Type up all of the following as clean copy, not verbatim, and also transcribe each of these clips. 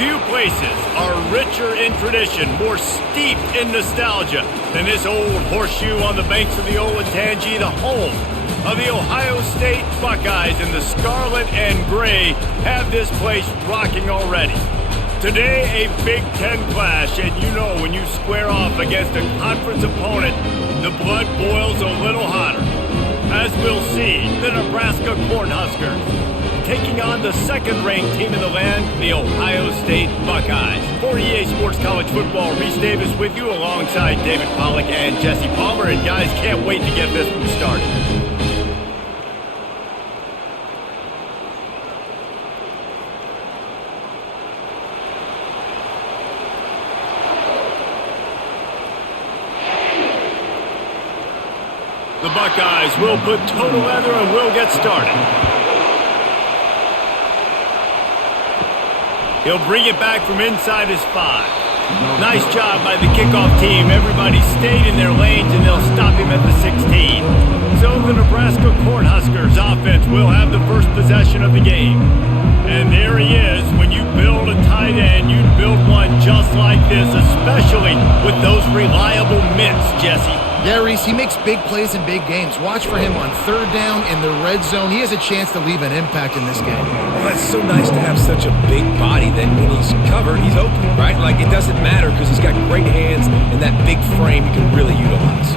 Few places are richer in tradition, more steeped in nostalgia than this old horseshoe on the banks of the Olentangy, the home of the Ohio State Buckeyes, and the scarlet and gray have this place rocking already. Today, a Big Ten clash, and you know when you square off against a conference opponent, the blood boils a little hotter. As we'll see, the Nebraska Cornhuskers taking on the second-ranked team in the land, the Ohio State Buckeyes. For EA Sports College Football, Reese Davis with you alongside David Pollack and Jesse Palmer. And guys, can't wait to get this one started. The Buckeyes will put total leather and will get started. He'll bring it back from inside his 5. Nice job by the kickoff team. Everybody stayed in their lanes, and they'll stop him at the 16. So the Nebraska Cornhuskers offense will have the first possession of the game. And there he is. When you build a tight end, you build one just like this, especially with those reliable mitts, Jesse. Yeah, Reese, he makes big plays in big games. Watch for him on third down in the red zone. He has a chance to leave an impact in this game. Well, that's so nice to have such a big body that when he's covered, he's open, right? Like, it doesn't matter because he's got great hands and that big frame he can really utilize.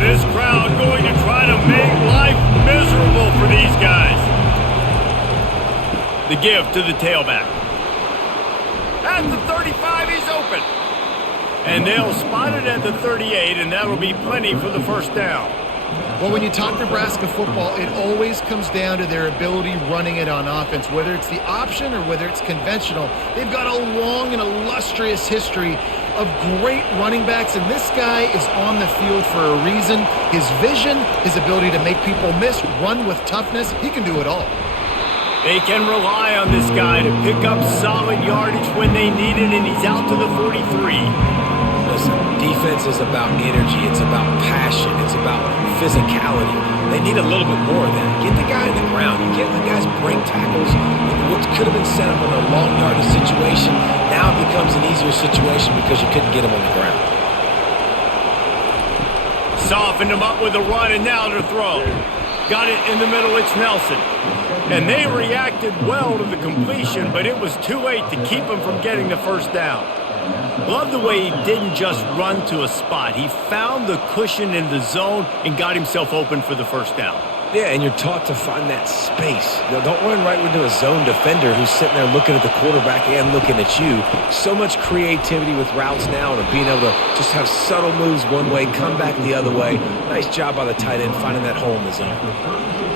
This crowd going to try to make life miserable for these guys. The give to the tailback. At the 35, he's open. And they'll spot it at the 38, and that'll be plenty for the first down. Well, when you talk Nebraska football, it always comes down to their ability running it on offense, whether it's the option or whether it's conventional. They've got a long and illustrious history of great running backs, and this guy is on the field for a reason. His vision, his ability to make people miss, run with toughness, he can do it all. They can rely on this guy to pick up solid yardage when they need it, and he's out to the 43. Listen, defense is about energy. It's about passion. It's about physicality. They need a little bit more of that. Get the guy in the ground. You can't let guys break tackles. What could have been set up in a long yardage situation, now it becomes an easier situation because you couldn't get him on the ground. Softened him up with a run, and now to throw. Got it in the middle, it's Nelson. And they reacted well to the completion, but it was too late to keep him from getting the first down. Love the way he didn't just run to a spot. He found the cushion in the zone and got himself open for the first down. Yeah, and you're taught to find that space. Now, don't run right into a zone defender who's sitting there looking at the quarterback and looking at you. So much creativity with routes now and being able to just have subtle moves one way, come back the other way. Nice job by the tight end finding that hole in the zone.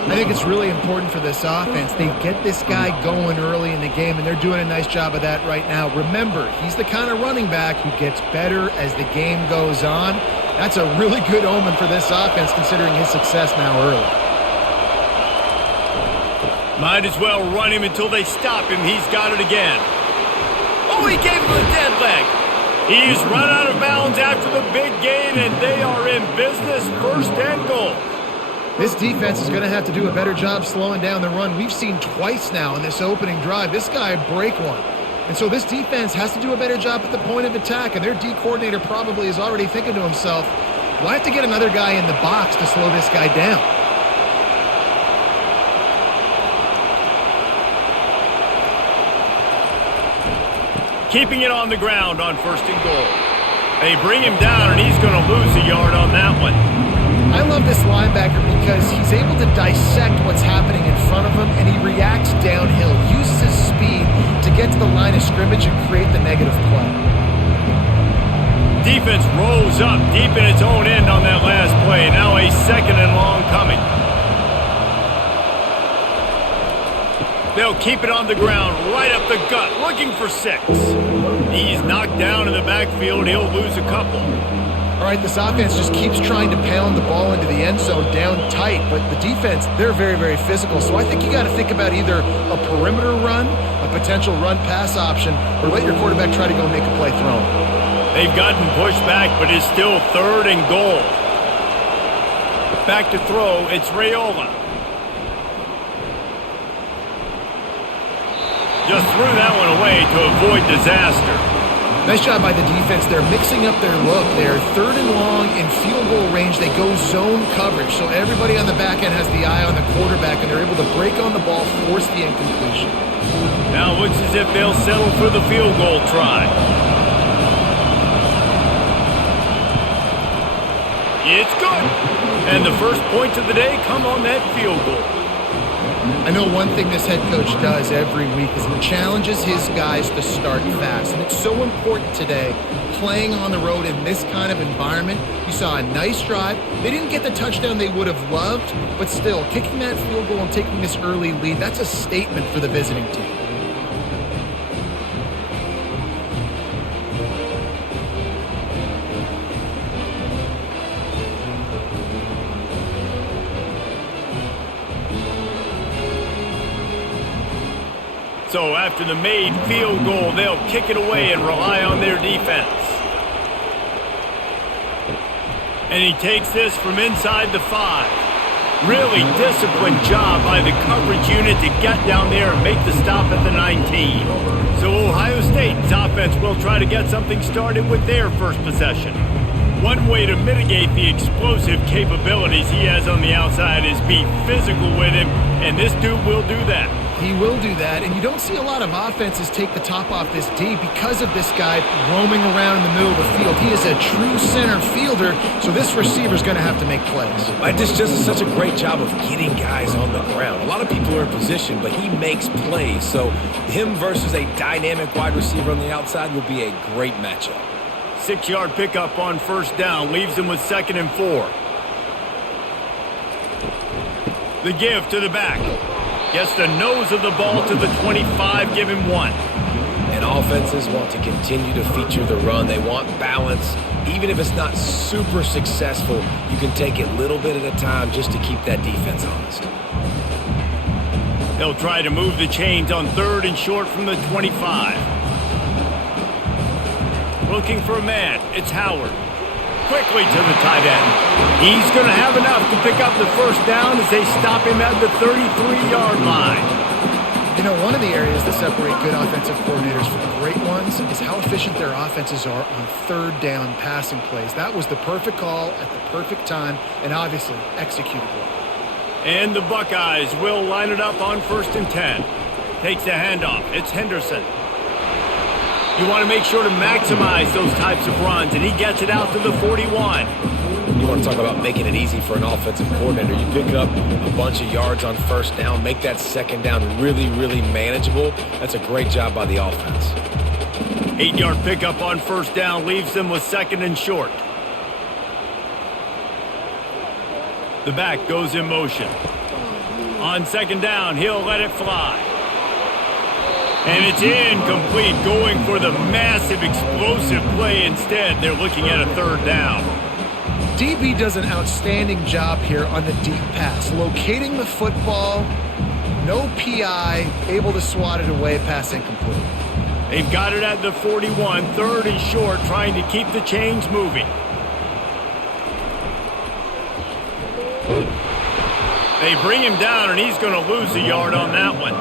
I think it's really important for this offense. They get this guy going early in the game, and they're doing a nice job of that right now. Remember, he's the kind of running back who gets better as the game goes on. That's a really good omen for this offense considering his success now early. Might as well run him until they stop him. He's got it again. Oh, he gave him a dead leg. He's run out of bounds after the big gain, and they are in business, first and goal. This defense is going to have to do a better job slowing down the run. We've seen twice now in this opening drive. This guy break one. And so this defense has to do a better job at the point of attack, and their D coordinator probably is already thinking to himself, well, I have to get another guy in the box to slow this guy down. Keeping it on the ground on first and goal. They bring him down, and he's going to lose a yard on that one. I love this linebacker because he's able to dissect what's happening in front of him, and he reacts downhill, uses his speed to get to the line of scrimmage and create the negative play. Defense rose up deep in its own end on that last play. Now a second and long coming. They'll keep it on the ground, right up the gut, looking for 6. He's knocked down in the backfield. He'll lose a couple. All right, this offense just keeps trying to pound the ball into the end zone down tight, but the defense, they're very, very physical. So I think you got to think about either a perimeter run, a potential run-pass option, or let your quarterback try to go make a play throwing. They've gotten pushed back, but it's still third and goal. Back to throw, it's Raiola. Just threw that one away to avoid disaster. Nice job by the defense. They're mixing up their look. They're third and long in field goal range. They go zone coverage. So everybody on the back end has the eye on the quarterback, and they're able to break on the ball, force the incompletion. Now it looks as if they'll settle for the field goal try. It's good. And the first points of the day come on that field goal. I know one thing this head coach does every week is he challenges his guys to start fast. And it's so important today, playing on the road in this kind of environment. You saw a nice drive. They didn't get the touchdown they would have loved, but still, kicking that field goal and taking this early lead, that's a statement for the visiting team. So after the made field goal, they'll kick it away and rely on their defense. And he takes this from inside the 5. Really disciplined job by the coverage unit to get down there and make the stop at the 19. So Ohio State's offense will try to get something started with their first possession. One way to mitigate the explosive capabilities he has on the outside is be physical with him, and this dude will do that. He will do that, and you don't see a lot of offenses take the top off this D because of this guy roaming around in the middle of the field. He is a true center fielder, so this receiver's going to have to make plays. This just is such a great job of getting guys on the ground. A lot of people are in position, but he makes plays, so him versus a dynamic wide receiver on the outside will be a great matchup. 6-yard pickup on first down leaves him with 2nd and 4. The give to the back. Gets the nose of the ball to the 25, give him 1. And offenses want to continue to feature the run. They want balance. Even if it's not super successful, you can take it little bit at a time just to keep that defense honest. They'll try to move the chains on 3rd and short from the 25. Looking for a man. It's Howard. Quickly to the tight end. He's going to have enough to pick up the first down as they stop him at the 33-yard line. You know, one of the areas that separate good offensive coordinators from great ones is how efficient their offenses are on 3rd down passing plays. That was the perfect call at the perfect time and obviously executed well. And the Buckeyes will line it up on 1st and 10. Takes the handoff. It's Henderson. You want to make sure to maximize those types of runs, and he gets it out to the 41. You want to talk about making it easy for an offensive coordinator. You pick up a bunch of yards on first down, make that 2nd down really, really manageable. That's a great job by the offense. 8-yard pickup on first down leaves them with 2nd and short. The back goes in motion. On 2nd down, he'll let it fly. And it's incomplete, going for the massive explosive play instead. They're looking at a 3rd down. DB does an outstanding job here on the deep pass. Locating the football, no PI, able to swat it away, pass incomplete. They've got it at the 41, 3rd and short, trying to keep the chains moving. They bring him down, and he's going to lose a yard on that one.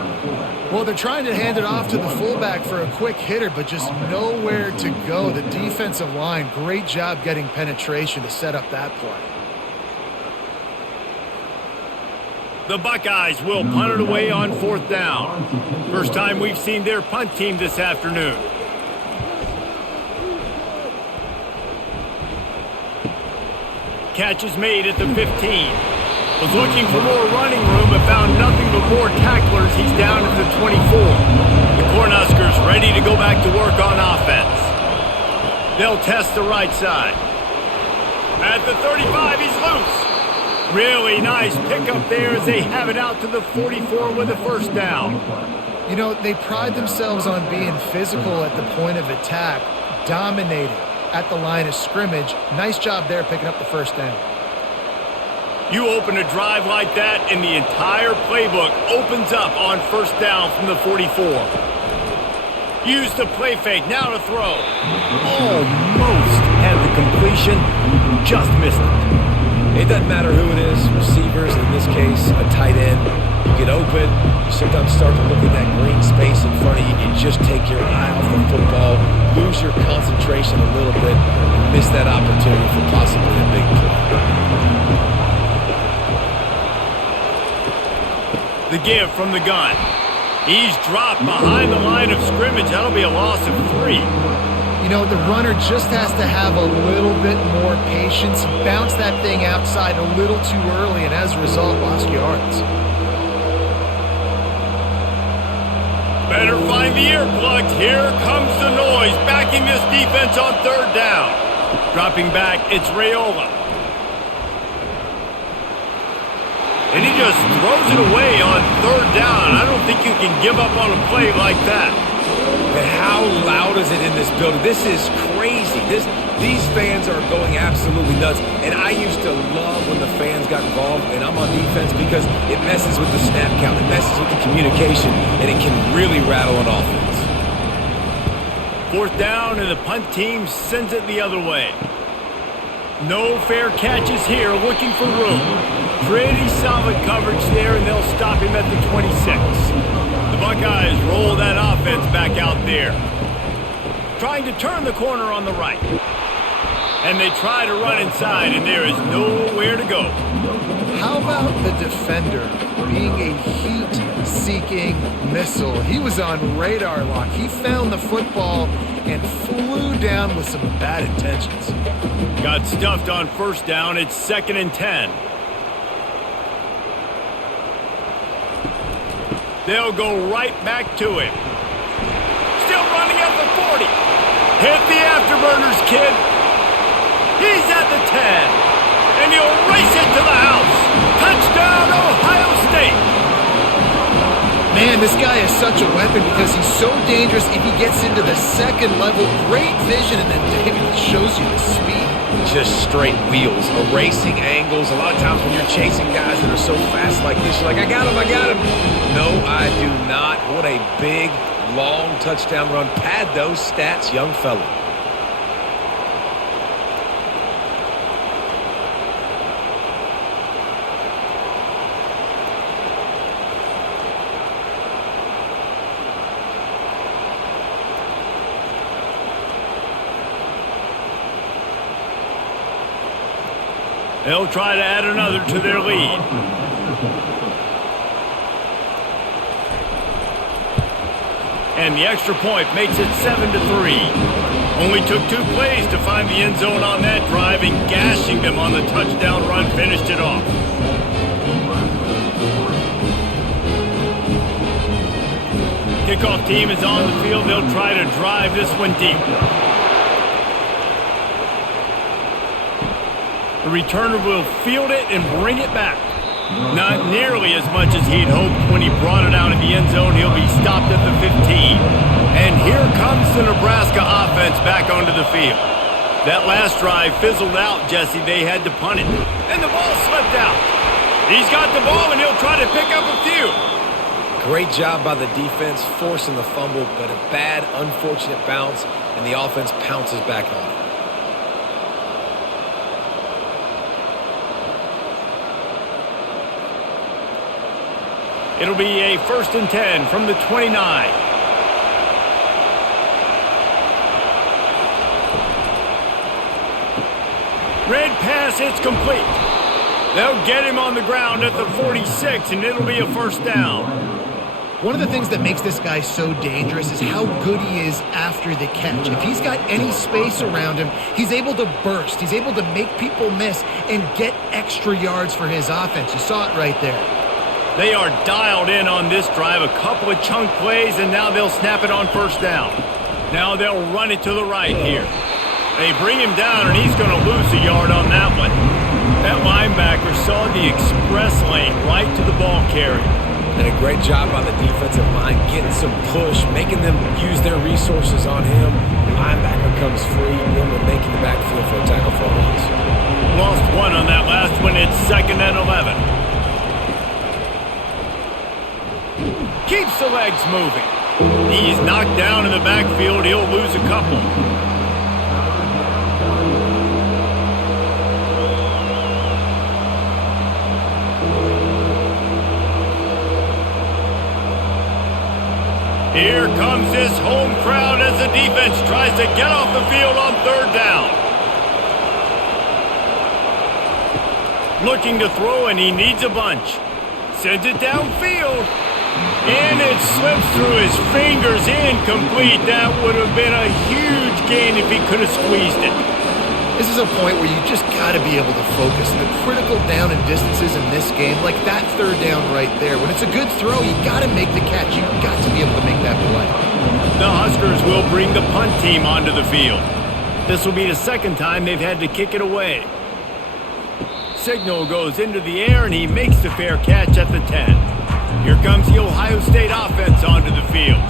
Well, they're trying to hand it off to the fullback for a quick hitter, but just nowhere to go. The defensive line, great job getting penetration to set up that play. The Buckeyes will punt it away on 4th down. First time we've seen their punt team this afternoon. Catch is made at the 15. Was looking for more running room, but found nothing but more tacklers. He's down at the 24. The Cornhuskers ready to go back to work on offense. They'll test the right side. At the 35, he's loose. Really nice pickup there as they have it out to the 44 with a 1st down. You know, they pride themselves on being physical at the point of attack, dominating at the line of scrimmage. Nice job there picking up the 1st down. You open a drive like that, and the entire playbook opens up on 1st down from the 44. Use the play fake, now to throw. Almost had the completion, just missed it. It doesn't matter who it is, receivers, in this case, a tight end. You get open, you sometimes start to look at that green space in front of you, and just take your eye off the football, lose your concentration a little bit, and miss that opportunity for possibly a big play. The give from the gun. He's dropped behind the line of scrimmage. That'll be a loss of 3. You know, the runner just has to have a little bit more patience. He bounced that thing outside a little too early, and as a result, lost yards. Better find the earplugs. Here comes the noise, backing this defense on 3rd down. Dropping back, it's Raiola. And he just throws it away on 3rd down. I don't think you can give up on a play like that. And how loud is it in this building? This is crazy. These fans are going absolutely nuts. And I used to love when the fans got involved, and I'm on defense because it messes with the snap count. It messes with the communication, and it can really rattle an offense. 4th down, and the punt team sends it the other way. No fair catches here, looking for room. Pretty solid coverage there, and they'll stop him at the 26. The Buckeyes roll that offense back out there. Trying to turn the corner on the right. And they try to run inside, and there is nowhere to go. How about the defender being a heat-seeking missile? He was on radar lock. He found the football and flew down with some bad intentions. Got stuffed on 1st down. It's 2nd and 10. They'll go right back to him. Still running at the 40. Hit the afterburners, kid. He's at the 10. And he'll race it to the house. Touchdown, Ohio State. Man, this guy is such a weapon because he's so dangerous if he gets into the 2nd level. Great vision, and then David shows you the speed. Just straight wheels, erasing angles. A lot of times when you're chasing guys that are so fast like this, you're like, I got him. No, I do not. What a big, long touchdown run. Pad those stats, young fella. They'll try to add another to their lead. And the extra point makes it 7-3. Only took 2 plays to find the end zone on that drive, and gashing them on the touchdown run finished it off. Kickoff team is on the field. They'll try to drive this one deep. The returner will field it and bring it back. Not nearly as much as he'd hoped when he brought it out of the end zone. He'll be stopped at the 15. And here comes the Nebraska offense back onto the field. That last drive fizzled out, Jesse. They had to punt it. And the ball slipped out. He's got the ball, and he'll try to pick up a few. Great job by the defense forcing the fumble, but a bad, unfortunate bounce, and the offense pounces back on it. It'll be a 1st and 10 from the 29. Red pass, it's complete. They'll get him on the ground at the 46, and it'll be a 1st down. One of the things that makes this guy so dangerous is how good he is after the catch. If he's got any space around him, he's able to burst. He's able to make people miss and get extra yards for his offense. You saw it right there. They are dialed in on this drive, a couple of chunk plays, and now they'll snap it on 1st down. Now they'll run it to the right here. They bring him down, and he's going to lose a yard on that one. That linebacker saw the express lane right to the ball carrier. And a great job by the defensive line, getting some push, making them use their resources on him. The linebacker comes free, and we're making the backfield for a tackle for a loss. Lost 1 on that last one. It's 2nd and 11. Keeps the legs moving. He's knocked down in the backfield. He'll lose a couple. Here comes this home crowd as the defense tries to get off the field on third down. Looking to throw, and he needs a bunch. Sends it downfield. And it slips through his fingers, incomplete. That would have been a huge gain if he could have squeezed it. This is a point where you just got to be able to focus. And the critical down and distances in this game, like that third down right there, when it's a good throw, you got to make the catch. You've got to be able to make that play. The Huskers will bring the punt team onto the field. This will be the second time they've had to kick it away. Signal goes into the air, and he makes the fair catch at the 10. Here comes the Ohio State offense onto the field.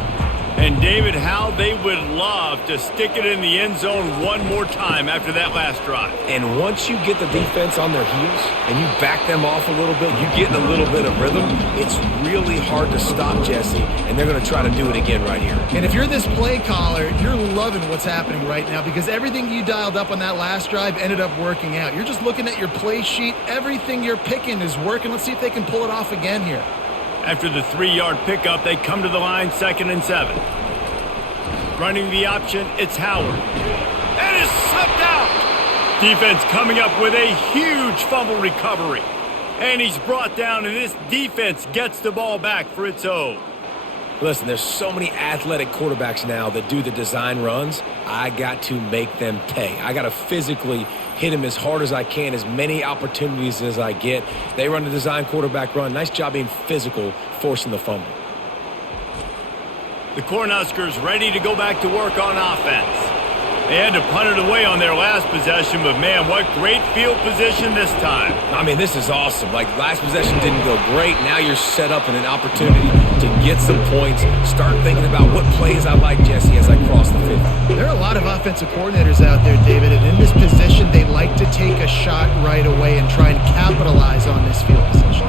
And David, how they would love to stick it in the end zone one more time after that last drive. And once you get the defense on their heels and you back them off a little bit, you get in a little bit of rhythm, it's really hard to stop Jesse, and they're going to try to do it again right here. And if you're this play caller, you're loving what's happening right now because everything you dialed up on that last drive ended up working out. You're just looking at your play sheet. Everything you're picking is working. Let's see if they can pull it off again here. After the 3-yard pickup, they come to the line, 2nd and 7. Running the option, it's Howard. And it's slipped out. Defense coming up with a huge fumble recovery. And he's brought down, and this defense gets the ball back for its own. Listen, there's so many athletic quarterbacks now that do the design runs. I got to make them pay. I got to physically hit him as hard as I can, as many opportunities as I get. They run the design quarterback run. Nice job being physical, forcing the fumble. The Cornhuskers ready to go back to work on offense. They had to punt it away on their last possession, but man, what great field position this time. I mean, this is awesome. Like, last possession didn't go great. Now you're set up in an opportunity to get some points. Start thinking about what plays I like, Jesse, as I cross the field. There are a lot of offensive coordinators out there, David, and in this position, they like to take a shot right away and try and capitalize on this field position.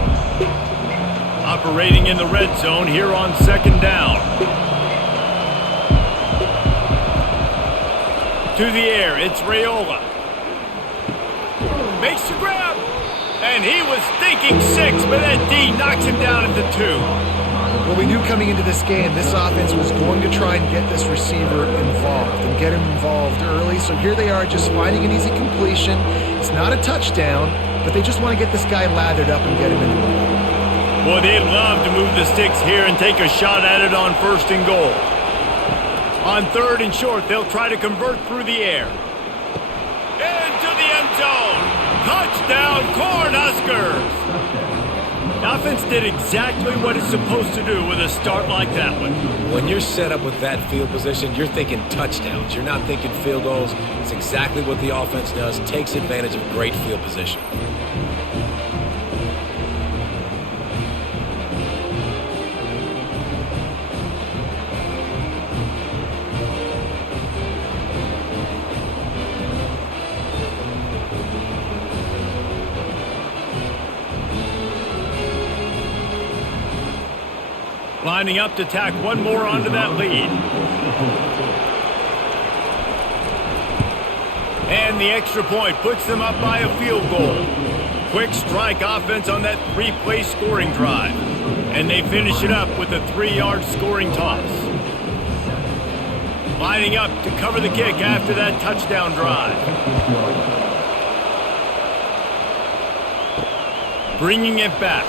Operating in the red zone here on 2nd down. To the air, it's Raiola. Makes the grab. And he was thinking 6, but that D knocks him down at the 2. Well, we knew coming into this game, this offense was going to try and get this receiver involved and get him involved early. So here they are just finding an easy completion. It's not a touchdown, but they just want to get this guy lathered up and get him into the ball. Boy, they'd love to move the sticks here and take a shot at it on 1st and goal. On 3rd and short, they'll try to convert through the air. Into the end zone. Touchdown, Cornhuskers. The offense did exactly what it's supposed to do with a start like that one. When you're set up with that field position, you're thinking touchdowns. You're not thinking field goals. It's exactly what the offense does. Takes advantage of great field position. Lining up to tack one more onto that lead. And the extra point puts them up by a field goal. Quick strike offense on that 3-play scoring drive. And they finish it up with a 3-yard scoring toss. Lining up to cover the kick after that touchdown drive. Bringing it back.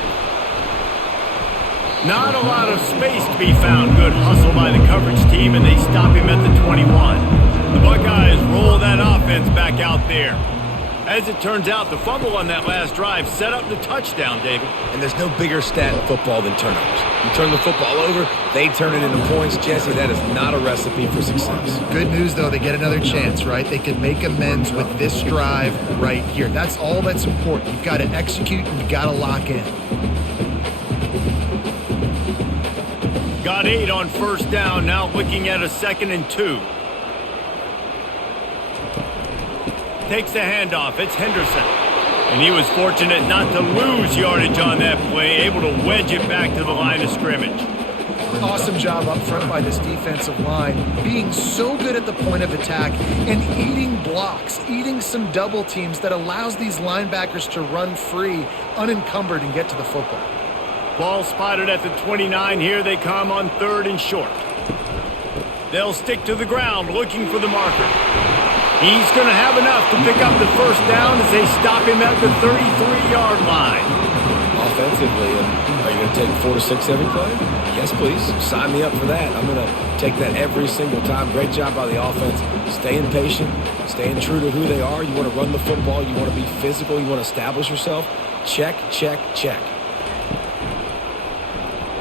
Not a lot of space to be found. Good hustle by the coverage team, and they stop him at the 21. The Buckeyes roll that offense back out there. As it turns out, the fumble on that last drive set up the touchdown, David. And there's no bigger stat in football than turnovers. You turn the football over, they turn it into points. Jesse, that is not a recipe for success. Good news, though, they get another chance, right? They can make amends with this drive right here. That's all that's important. You've got to execute and you've got to lock in. Got 8 on 1st down, now looking at a 2nd and 2. Takes the handoff, it's Henderson. And he was fortunate not to lose yardage on that play, able to wedge it back to the line of scrimmage. Awesome job up front by this defensive line, being so good at the point of attack and eating blocks, eating some double teams that allows these linebackers to run free, unencumbered, and get to the football. Ball spotted at the 29. Here they come on 3rd and short. They'll stick to the ground looking for the marker. He's going to have enough to pick up the first down as they stop him at the 33-yard line. Offensively, are you going to take 4 to 6 every play? Yes, please. Sign me up for that. I'm going to take that every single time. Great job by the offense. Staying patient, staying true to who they are. You want to run the football. You want to be physical. You want to establish yourself. Check, check, check.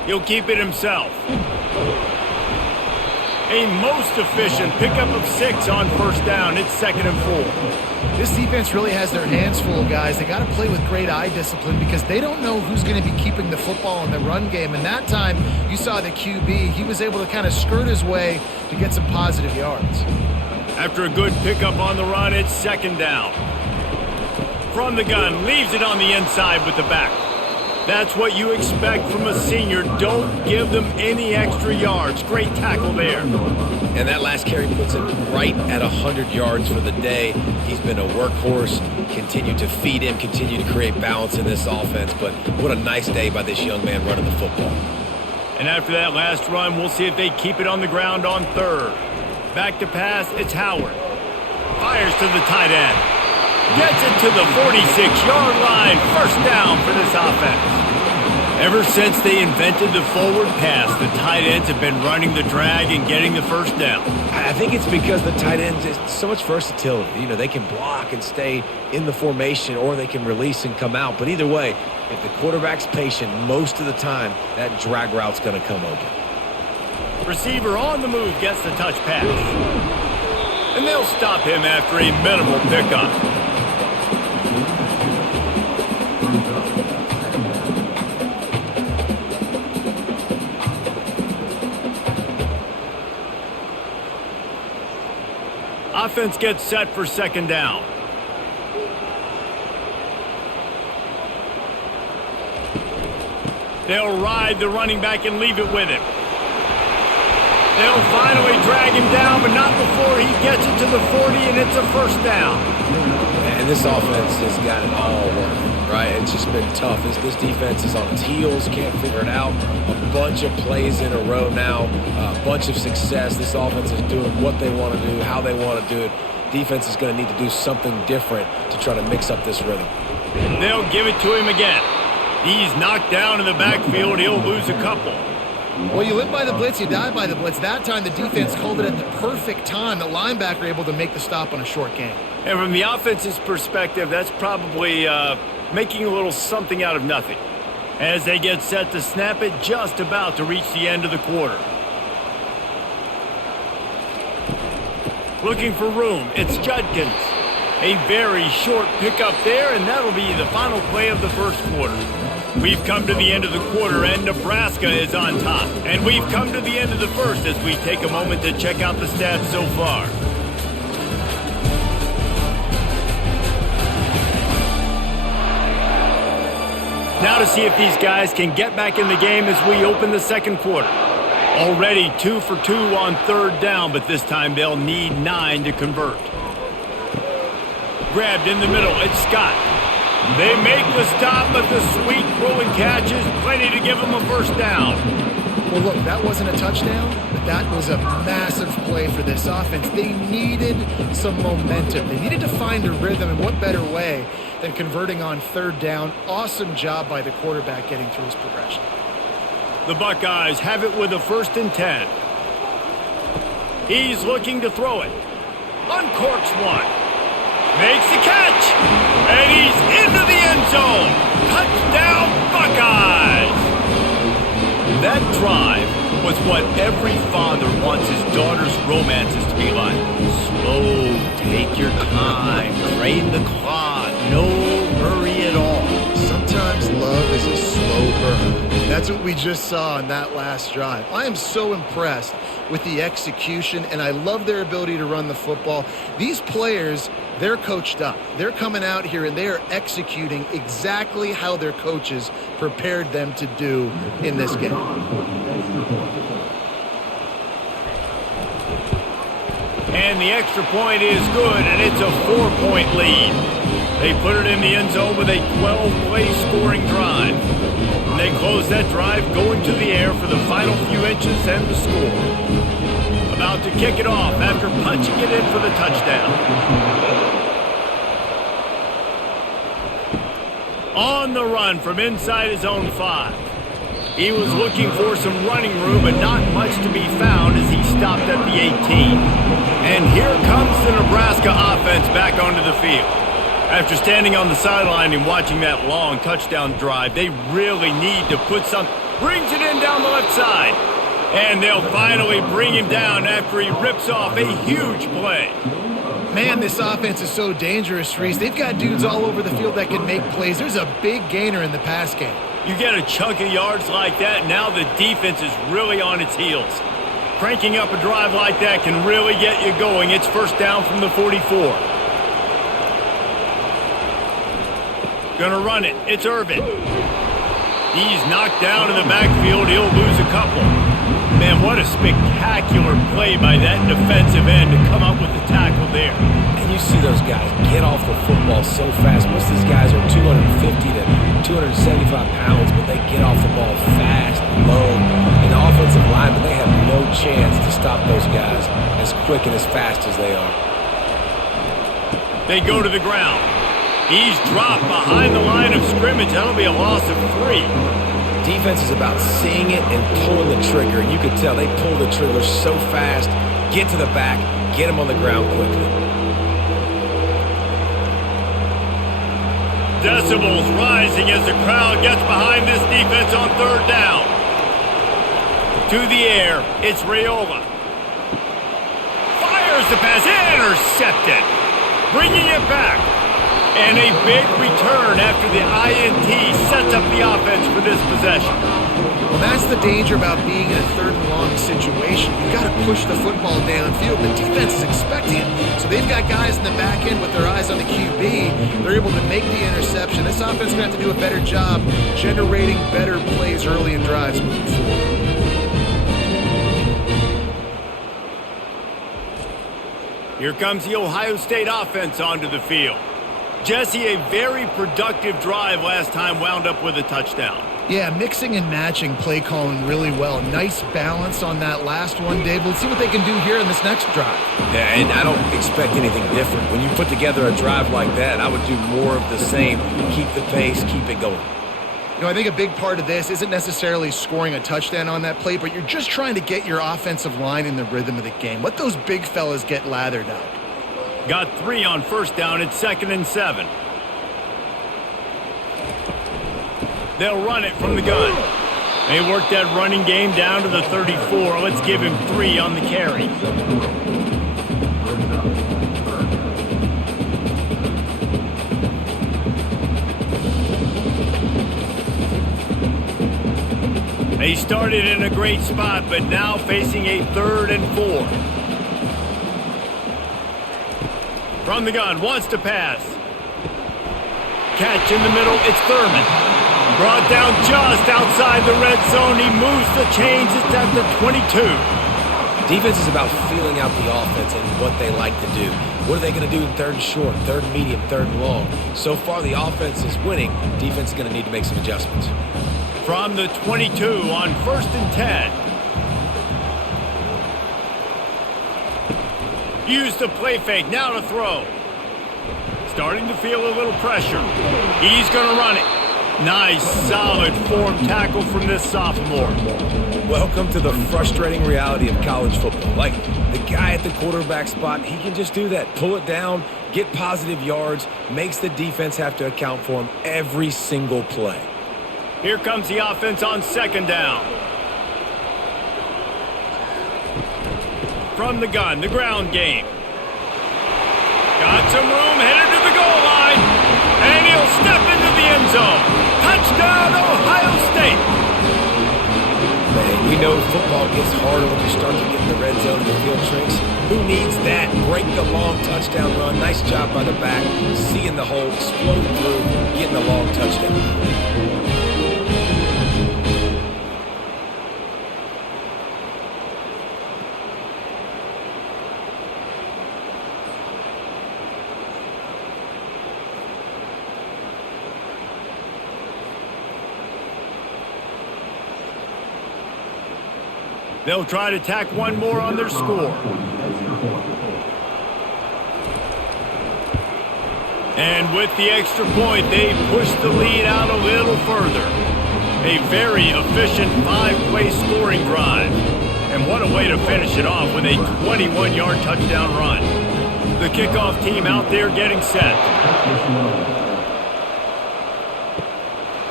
He'll keep it himself. A most efficient pickup of 6 on first down. It's 2nd and 4. This defense really has their hands full, guys. They got to play with great eye discipline because they don't know who's going to be keeping the football in the run game. And that time, you saw the QB. He was able to kind of skirt his way to get some positive yards. After a good pickup on the run, it's 2nd down. From the gun, leaves it on the inside with the back. That's what you expect from a senior. Don't give them any extra yards. Great tackle there. And that last carry puts him right at 100 yards for the day. He's been a workhorse. Continue to feed him, continue to create balance in this offense. But what a nice day by this young man running the football. And after that last run, we'll see if they keep it on the ground on 3rd. Back to pass, it's Howard. Fires to the tight end. Gets it to the 46-yard line. First down for this offense. Ever since they invented the forward pass, the tight ends have been running the drag and getting the first down. I think it's because the tight ends, it's so much versatility. You know, they can block and stay in the formation, or they can release and come out. But either way, if the quarterback's patient, most of the time, that drag route's going to come open. Receiver on the move gets the touch pass. And they'll stop him after a minimal pickup. Offense gets set for 2nd down. They'll ride the running back and leave it with him. They'll finally drag him down, but not before he gets it to the 40, and it's a first down. And this offense has got it all working, right? It's just been tough. This defense is on its heels, can't figure it out. A bunch of plays in a row now, a bunch of success. This offense is doing what they want to do, how they want to do it. Defense is going to need to do something different to try to mix up this rhythm. They'll give it to him again. He's knocked down in the backfield. He'll lose a couple. Well, you live by the blitz, you die by the blitz. That time, the defense called it at the perfect time. The linebacker able to make the stop on a short gain. And from the offense's perspective, that's probably making a little something out of nothing. As they get set to snap it, just about to reach the end of the quarter. Looking for room, it's Judkins. A very short pickup there, and that'll be the final play of the first quarter. We've come to the end of the quarter, and Nebraska is on top. And we've come to the end of the first as we take a moment to check out the stats so far. Now to see if these guys can get back in the game as we open the second quarter. Already 2 for 2 on 3rd down, but this time they'll need 9 to convert. Grabbed in the middle, it's Scott. They make the stop, but the sweet throw and catch is plenty to give them a first down. Well, look, that wasn't a touchdown, but that was a massive play for this offense. They needed some momentum. They needed to find a rhythm, and what better way than converting on 3rd down. Awesome job by the quarterback getting through his progression. The Buckeyes have it with a 1st and 10. He's looking to throw it. Uncorks one. Makes the catch. And he's into the end zone. Touchdown, Buckeyes. That drive was what every father wants his daughter's romances to be like. Slow, take your time, drain the clock, no hurry at all. Sometimes love is a slow burn. That's what we just saw on that last drive. I am so impressed with the execution, and I love their ability to run the football. These players, they're coached up. They're coming out here, and they are executing exactly how their coaches prepared them to do in this game. And the extra point is good, and it's a 4-point lead. They put it in the end zone with a 12-play scoring drive. And they close that drive going to the air for the final few inches and the score. about to kick it off after punching it in for the touchdown. On the run from inside his own 5. He was looking for some running room, but not much to be found as he stopped at the 18. And here comes the Nebraska offense back onto the field. After standing on the sideline and watching that long touchdown drive, they really need to put some... Brings it in down the left side. And they'll finally bring him down after he rips off a huge play. Man, this offense is so dangerous, Reese. They've got dudes all over the field that can make plays. There's a big gainer in the pass game. You get a chunk of yards like that, now the defense is really on its heels. Cranking up a drive like that can really get you going. It's first down from the 44. Gonna run it. It's Irvin. He's knocked down in the backfield. He'll lose a couple. Man, what a spectacular play by that defensive end to come up with the tackle there. And you see those guys get off the football so fast. Most of these guys are 250 to 275 pounds, but they get off the ball fast, low. And the offensive linemen, they have no chance to stop those guys as quick and as fast as they are. They go to the ground. He's dropped behind the line of scrimmage. That'll be a loss of 3. Defense is about seeing it and pulling the trigger. And you can tell they pull the trigger so fast, get to the back, get him on the ground quickly. Decibels rising as the crowd gets behind this defense on third down. To the air, it's Raiola. Fires the pass, intercepted. Bringing it back. And a big return after the INT sets up the offense for this possession. Well, that's the danger about being in a third and long situation. You've got to push the football downfield. The defense is expecting it. So they've got guys in the back end with their eyes on the QB. They're able to make the interception. This offense is going to have to do a better job generating better plays early in drives moving forward. Here comes the Ohio State offense onto the field. Jesse, a very productive drive last time, wound up with a touchdown. Yeah, mixing and matching play calling really well. Nice balance on that last one, Dave. Let's see what they can do here in this next drive. Yeah, and I don't expect anything different. When you put together a drive like that, I would do more of the same. Keep the pace, keep it going. You know, I think a big part of this isn't necessarily scoring a touchdown on that play, but you're just trying to get your offensive line in the rhythm of the game. Let those big fellas get lathered up. Got 3 on first down. It's 2nd and 7. They'll run it from the gun. They work that running game down to the 34. Let's give him 3 on the carry. They started in a great spot, but now facing a 3rd and 4. From the gun, wants to pass. Catch in the middle, it's Thurman. Brought down just outside the red zone. He moves the chains, it's at the 22. Defense is about feeling out the offense and what they like to do. What are they going to do in 3rd and short, 3rd and medium, 3rd and long? So far, the offense is winning. Defense is going to need to make some adjustments. From the 22 on 1st and 10. Use the play fake, now to throw. Starting to feel a little pressure. He's going to run it. Nice, solid form tackle from this sophomore. Welcome to the frustrating reality of college football. Like, the guy at the quarterback spot, he can just do that. Pull it down, get positive yards, makes the defense have to account for him every single play. Here comes the offense on 2nd down. From the gun, the ground game. Got some room, headed to the goal line. And he'll step into the end zone. Touchdown, Ohio State. Man, we know football gets harder when you start to get in the red zone and the field tricks. Who needs that? Break the long touchdown run. Nice job by the back. Seeing the hole, exploding through, getting the long touchdown. They'll try to tack one more on their score. And with the extra point, they push the lead out a little further. A very efficient 5-play scoring drive. And what a way to finish it off with a 21-yard touchdown run. The kickoff team out there getting set.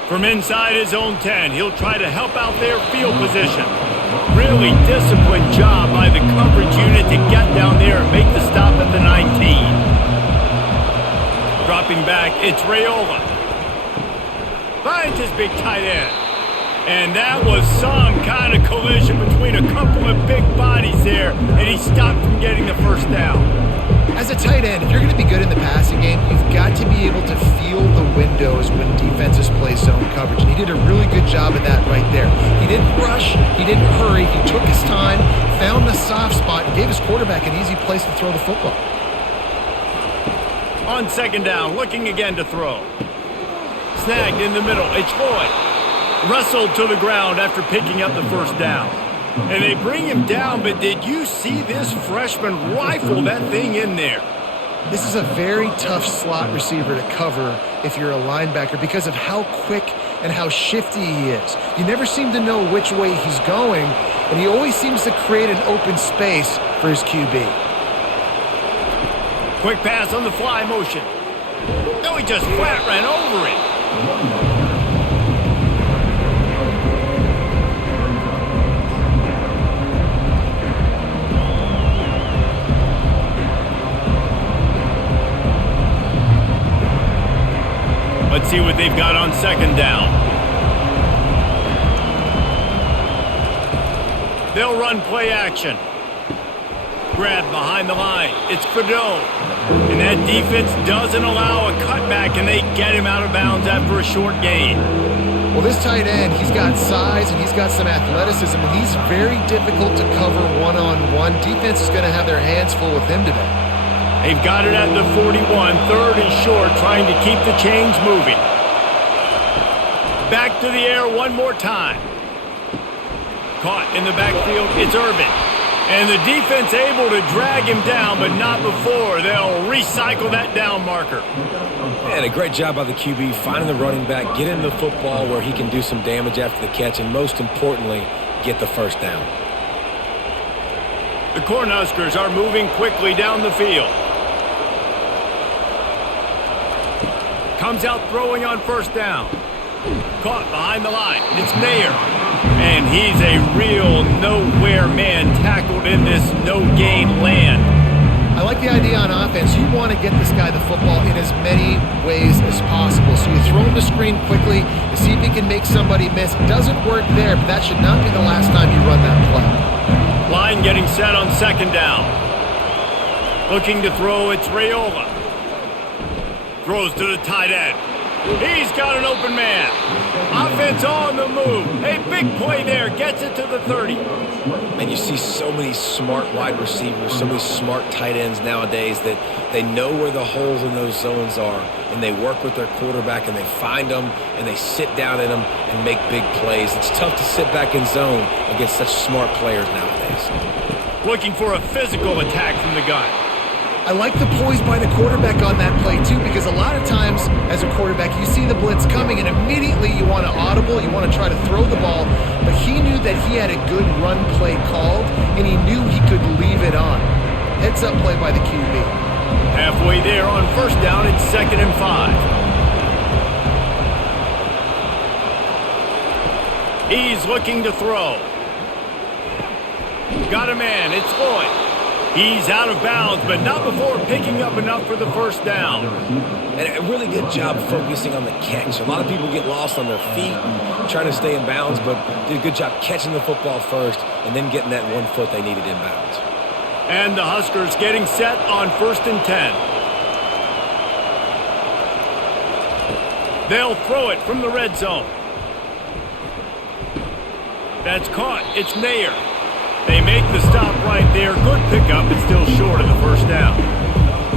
From inside his own 10, he'll try to help out their field position. Really disciplined job by the coverage unit to get down there and make the stop at the 19. Dropping back, it's Raiola. Finds his big tight end. And that was some kind of collision between a couple of big bodies there, and he stopped from getting the first down. As a tight end, if you're going to be good in the passing game, you've got to be able to feel the windows when defenses play zone coverage. And he did a really good job of that right there. He didn't rush. He didn't hurry. He took his time, found the soft spot, and gave his quarterback an easy place to throw the football. On second down, looking again to throw. Snagged in the middle. It's Floyd. Wrestled to the ground after picking up the first down. And they bring him down, but did you see this freshman rifle that thing in there? This is a very tough slot receiver to cover if you're a linebacker because of how quick and how shifty he is. You never seem to know which way he's going, and he always seems to create an open space for his QB. Quick pass on the fly motion. No, he just flat ran over it. Let's see what they've got on second down. They'll run play action. Grab behind the line. It's Fedot. And that defense doesn't allow a cutback, and they get him out of bounds after a short gain. Well, this tight end, he's got size and he's got some athleticism, and he's very difficult to cover one-on-one. Defense is going to have their hands full with him today. They've got it at the 41, third and short, trying to keep the chains moving. Back to the air one more time. Caught in the backfield, it's Urban. And the defense able to drag him down, but not before. They'll recycle that down marker. Man, a great job by the QB, finding the running back, getting the football where he can do some damage after the catch, and most importantly, get the first down. The Cornhuskers are moving quickly down the field. Comes out throwing on first down. Caught behind the line. It's Mayer. And he's a real nowhere man tackled in this no-gain land. I like the idea on offense. You want to get this guy the football in as many ways as possible. So you throw him the screen quickly to see if he can make somebody miss. It doesn't work there, but that should not be the last time you run that play. Line getting set on second down. Looking to throw, it's Raiola. Throws to the tight end. He's got an open man. Offense on the move. Hey, big play there. Gets it to the 30. And you see so many smart wide receivers, so many smart tight ends nowadays that they know where the holes in those zones are, and they work with their quarterback, and they find them, and they sit down in them and make big plays. It's tough to sit back in zone against such smart players nowadays. Looking for a physical attack from the gun. I like the poise by the quarterback on that play, too, because a lot of times as a quarterback, you see the blitz coming, and immediately you want to audible, you want to try to throw the ball, but he knew that he had a good run play called, and he knew he could leave it on. Heads-up play by the QB. Halfway there on first down, it's 2nd and 5. He's looking to throw. Got a man, it's Floyd. He's out of bounds, but not before picking up enough for the first down. And a really good job focusing on the catch. A lot of people get lost on their feet and trying to stay in bounds, but did a good job catching the football first and then getting that 1 foot they needed in bounds. And the Huskers getting set on 1st and 10. They'll throw it from the red zone. That's caught. It's Mayer. They make the stop right there. Good pickup, but still short of the first down.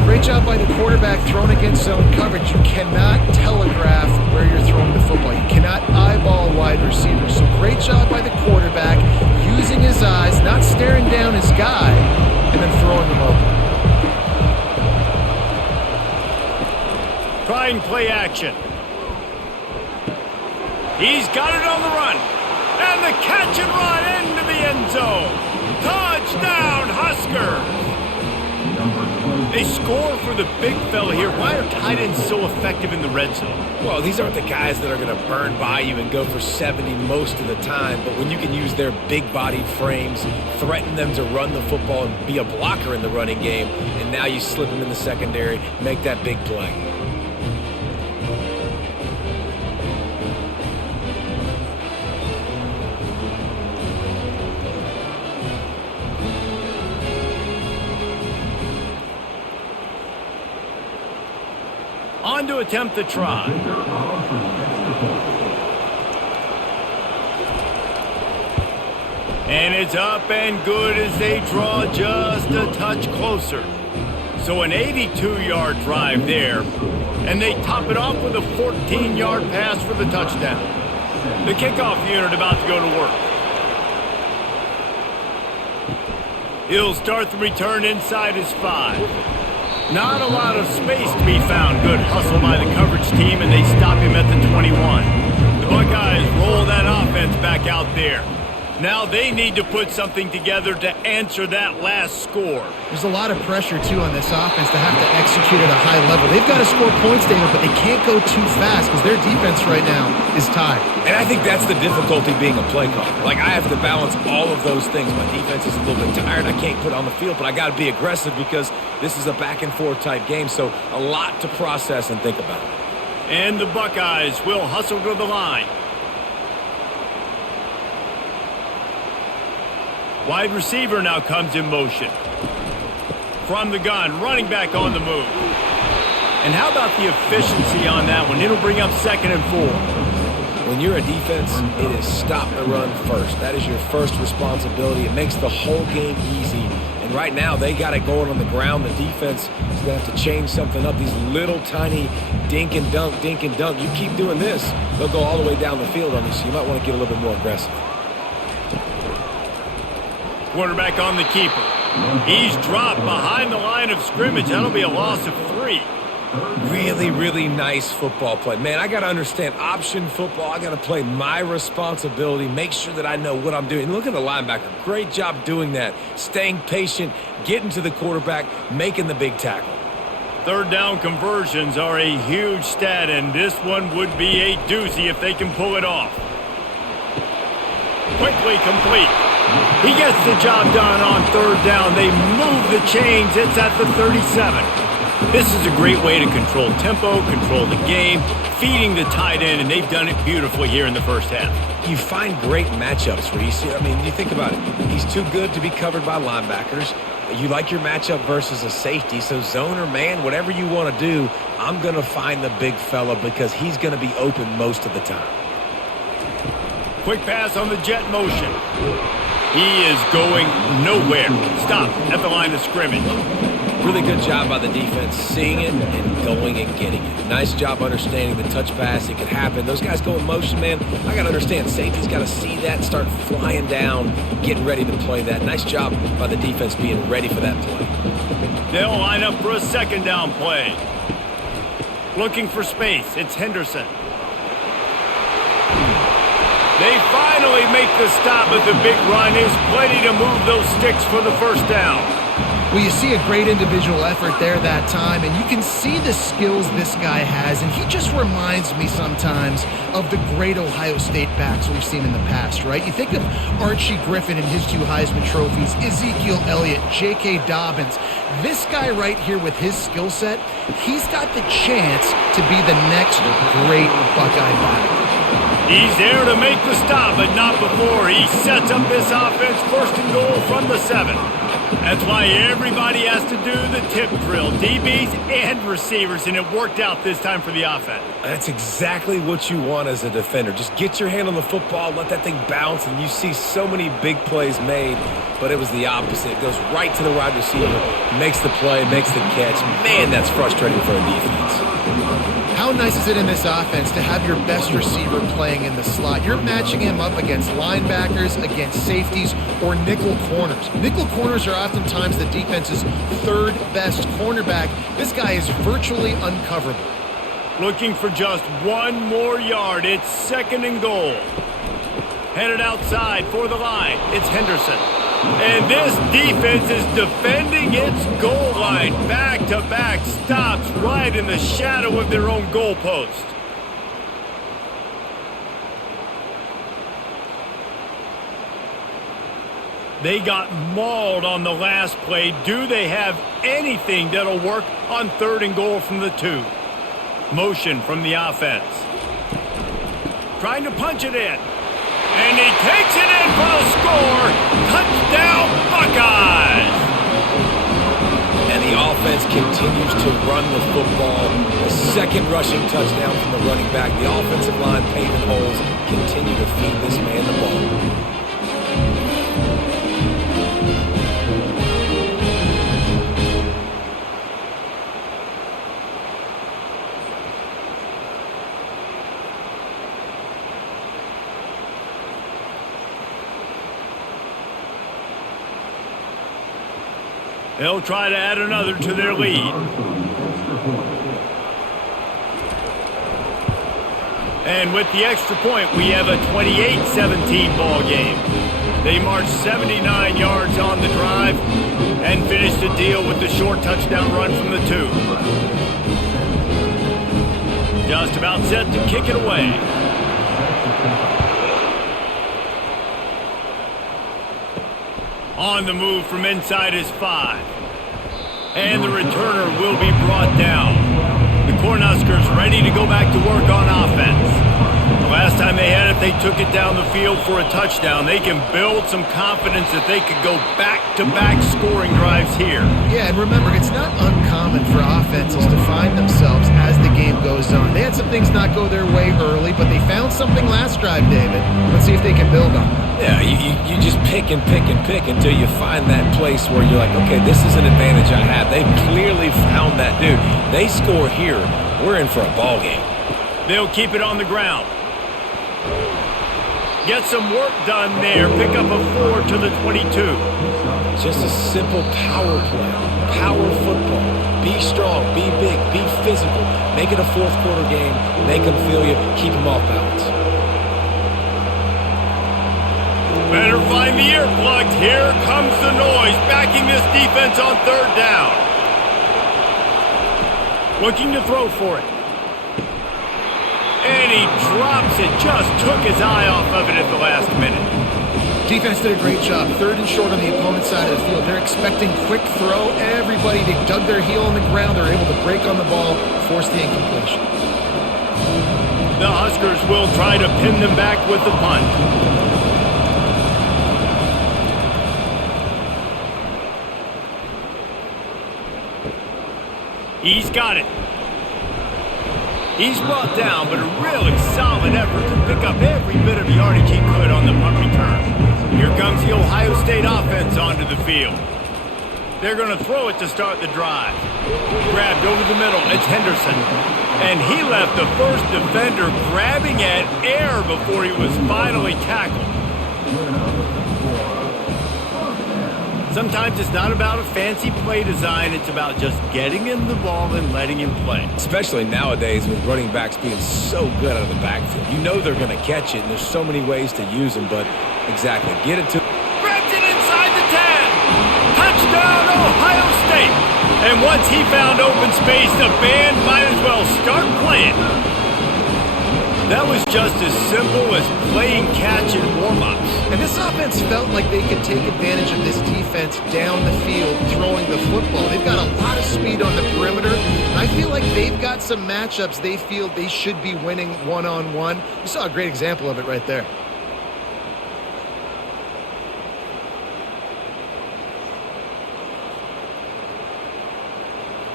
Great job by the quarterback thrown against zone coverage. You cannot telegraph where you're throwing the football. You cannot eyeball wide receivers. So great job by the quarterback using his eyes, design play action. He's got it on the run. And the catch and run into the end zone. Touchdown, Huskers! They score for the big fella here. Why are tight ends so effective in the red zone? Well, these aren't the guys that are going to burn by you and go for 70 most of the time, but when you can use their big body frames, threaten them to run the football and be a blocker in the running game, and now you slip them in the secondary, make that big play. On to attempt the try. And it's up and good as they draw just a touch closer. So an 82-yard drive there. And they top it off with a 14-yard pass for the touchdown. The kickoff unit about to go to work. He'll start the return inside his 5. Not a lot of space to be found. Good hustle by the coverage team, and they stop him at the 21. The Buckeyes roll that offense back out there. Now they need to put something together to answer that last score. There's a lot of pressure, too, on this offense to have to execute at a high level. They've got to score points, David, but they can't go too fast because their defense right now is tied. And I think that's the difficulty being a play caller. Like, I have to balance all of those things. My defense is a little bit tired. I can't put it on the field, but I got to be aggressive because this is a back-and-forth type game, so a lot to process and think about. And the Buckeyes will hustle to the line. Wide receiver now comes in motion. From the gun, running back on the move. And how about the efficiency on that one? It'll bring up 2nd and 4. When you're a defense, it is stop the run first. That is your first responsibility. It makes the whole game easy. And right now, they got it going on the ground. The defense is going to have to change something up. These little tiny dink and dunk, dink and dunk. You keep doing this, they'll go all the way down the field on you, so you might want to get a little bit more aggressive. Quarterback on the keeper. He's dropped behind the line of scrimmage. That'll be a loss of 3. Really, really nice football play. Man, I got to understand option football. I got to play my responsibility, make sure that I know what I'm doing. Look at the linebacker. Great job doing that. Staying patient, getting to the quarterback, making the big tackle. Third down conversions are a huge stat, and this one would be a doozy if they can pull it off. Quickly complete. He gets the job done on third down. They move the chains. It's at the 37. This is a great way to control tempo, control the game, feeding the tight end, and they've done it beautifully here in the first half. You find great matchups where you see, I mean, you think about it. He's too good to be covered by linebackers. You like your matchup versus a safety, so zone or man, whatever you want to do, I'm going to find the big fella because he's going to be open most of the time. Quick pass on the jet motion. He is going nowhere. Stop at the line of scrimmage. Really good job by the defense, seeing it and going and getting it. Nice job understanding the touch pass. It could happen. Those guys go in motion, man. I got to understand. Safety's got to see that, start flying down, getting ready to play that. Nice job by the defense being ready for that play. They'll line up for a 2nd down play. Looking for space. It's Henderson. They finally make the stop, but the big run is plenty to move those sticks for the first down. Well, you see a great individual effort there that time, and you can see the skills this guy has, and he just reminds me sometimes of the great Ohio State backs we've seen in the past, right? You think of Archie Griffin and his 2 Heisman trophies, Ezekiel Elliott, J.K. Dobbins. This guy right here with his skill set, he's got the chance to be the next great Buckeye back. He's there to make the stop, but not before. He sets up this offense 1st and goal from the 7. That's why everybody has to do the tip drill, DBs and receivers, and it worked out this time for the offense. That's exactly what you want as a defender. Just get your hand on the football, let that thing bounce, and you see so many big plays made, but it was the opposite. It goes right to the wide receiver, makes the play, makes the catch. Man, that's frustrating for a defense. How nice is it in this offense to have your best receiver playing in the slot? You're matching him up against linebackers, against safeties, or nickel corners. Nickel corners are oftentimes the defense's 3rd best cornerback. This guy is virtually uncoverable. Looking for just one more yard. It's 2nd and goal. Headed outside for the line. It's Henderson. And this defense is defending its goal line. Back-to-back stops right in the shadow of their own goalpost. They got mauled on the last play. Do they have anything that'll work on 3rd and goal from the 2? Motion from the offense. Trying to punch it in. And he takes it in for the score. Touchdown, Buckeyes! And the offense continues to run the football. A 2nd rushing touchdown from the running back. The offensive line paving holes. Continue to feed this man the ball. They'll try to add another to their lead. And with the extra point, we have a 28-17 ball game. They marched 79 yards on the drive and finished the deal with the short touchdown run from the 2. Just about set to kick it away. On the move from inside his 5. And the returner will be brought down. The Cornhuskers ready to go back to work on offense. The last time they had it, they took it down the field for a touchdown. They can build some confidence that they could go back-to-back scoring drives here. Yeah, and remember, it's not uncommon for offenses to find themselves as the game goes on. They had some things not go their way early, but they found something last drive, David. Let's see if they can build on it. Yeah, you just pick and pick and pick until you find that place where you're like, okay, this is an advantage I have. They've clearly found that, dude. They score here, we're in for a ball game. They'll keep it on the ground. Get some work done there. Pick up a 4 to the 22. Just a simple power play. Power football. Be strong, be big, be physical. Make it a 4th quarter game. Make them feel you. Keep them off balance. Better find the earplugs. Here comes the noise. Backing this defense on 3rd down. Looking to throw for it. And he drops it. Just took his eye off of it at the last minute. Defense did a great job. 3rd and short on the opponent's side of the field. They're expecting quick throw. Everybody, they dug their heel on the ground. They're able to break on the ball, force the incompletion. The Huskers will try to pin them back with the punt. He's got it. He's brought down, but a really solid effort to pick up every bit of yardage he could on the punt return. Here comes the Ohio State offense onto the field. They're going to throw it to start the drive. Grabbed over the middle. It's Henderson. And he left the first defender grabbing at air before he was finally tackled. Sometimes it's not about a fancy play design. It's about just getting him the ball and letting him play. Especially nowadays with running backs being so good out of the backfield. You know they're going to catch it, and there's so many ways to use them, but exactly. Get it to... Grabs it inside the 10. Touchdown, Ohio State. And once he found open space, the band might as well start playing. That was just as simple as playing catch in warm-ups. And this offense felt like they could take advantage of this defense down the field, throwing the football. They've got a lot of speed on the perimeter. And I feel like they've got some matchups they feel they should be winning one-on-one. You saw a great example of it right there.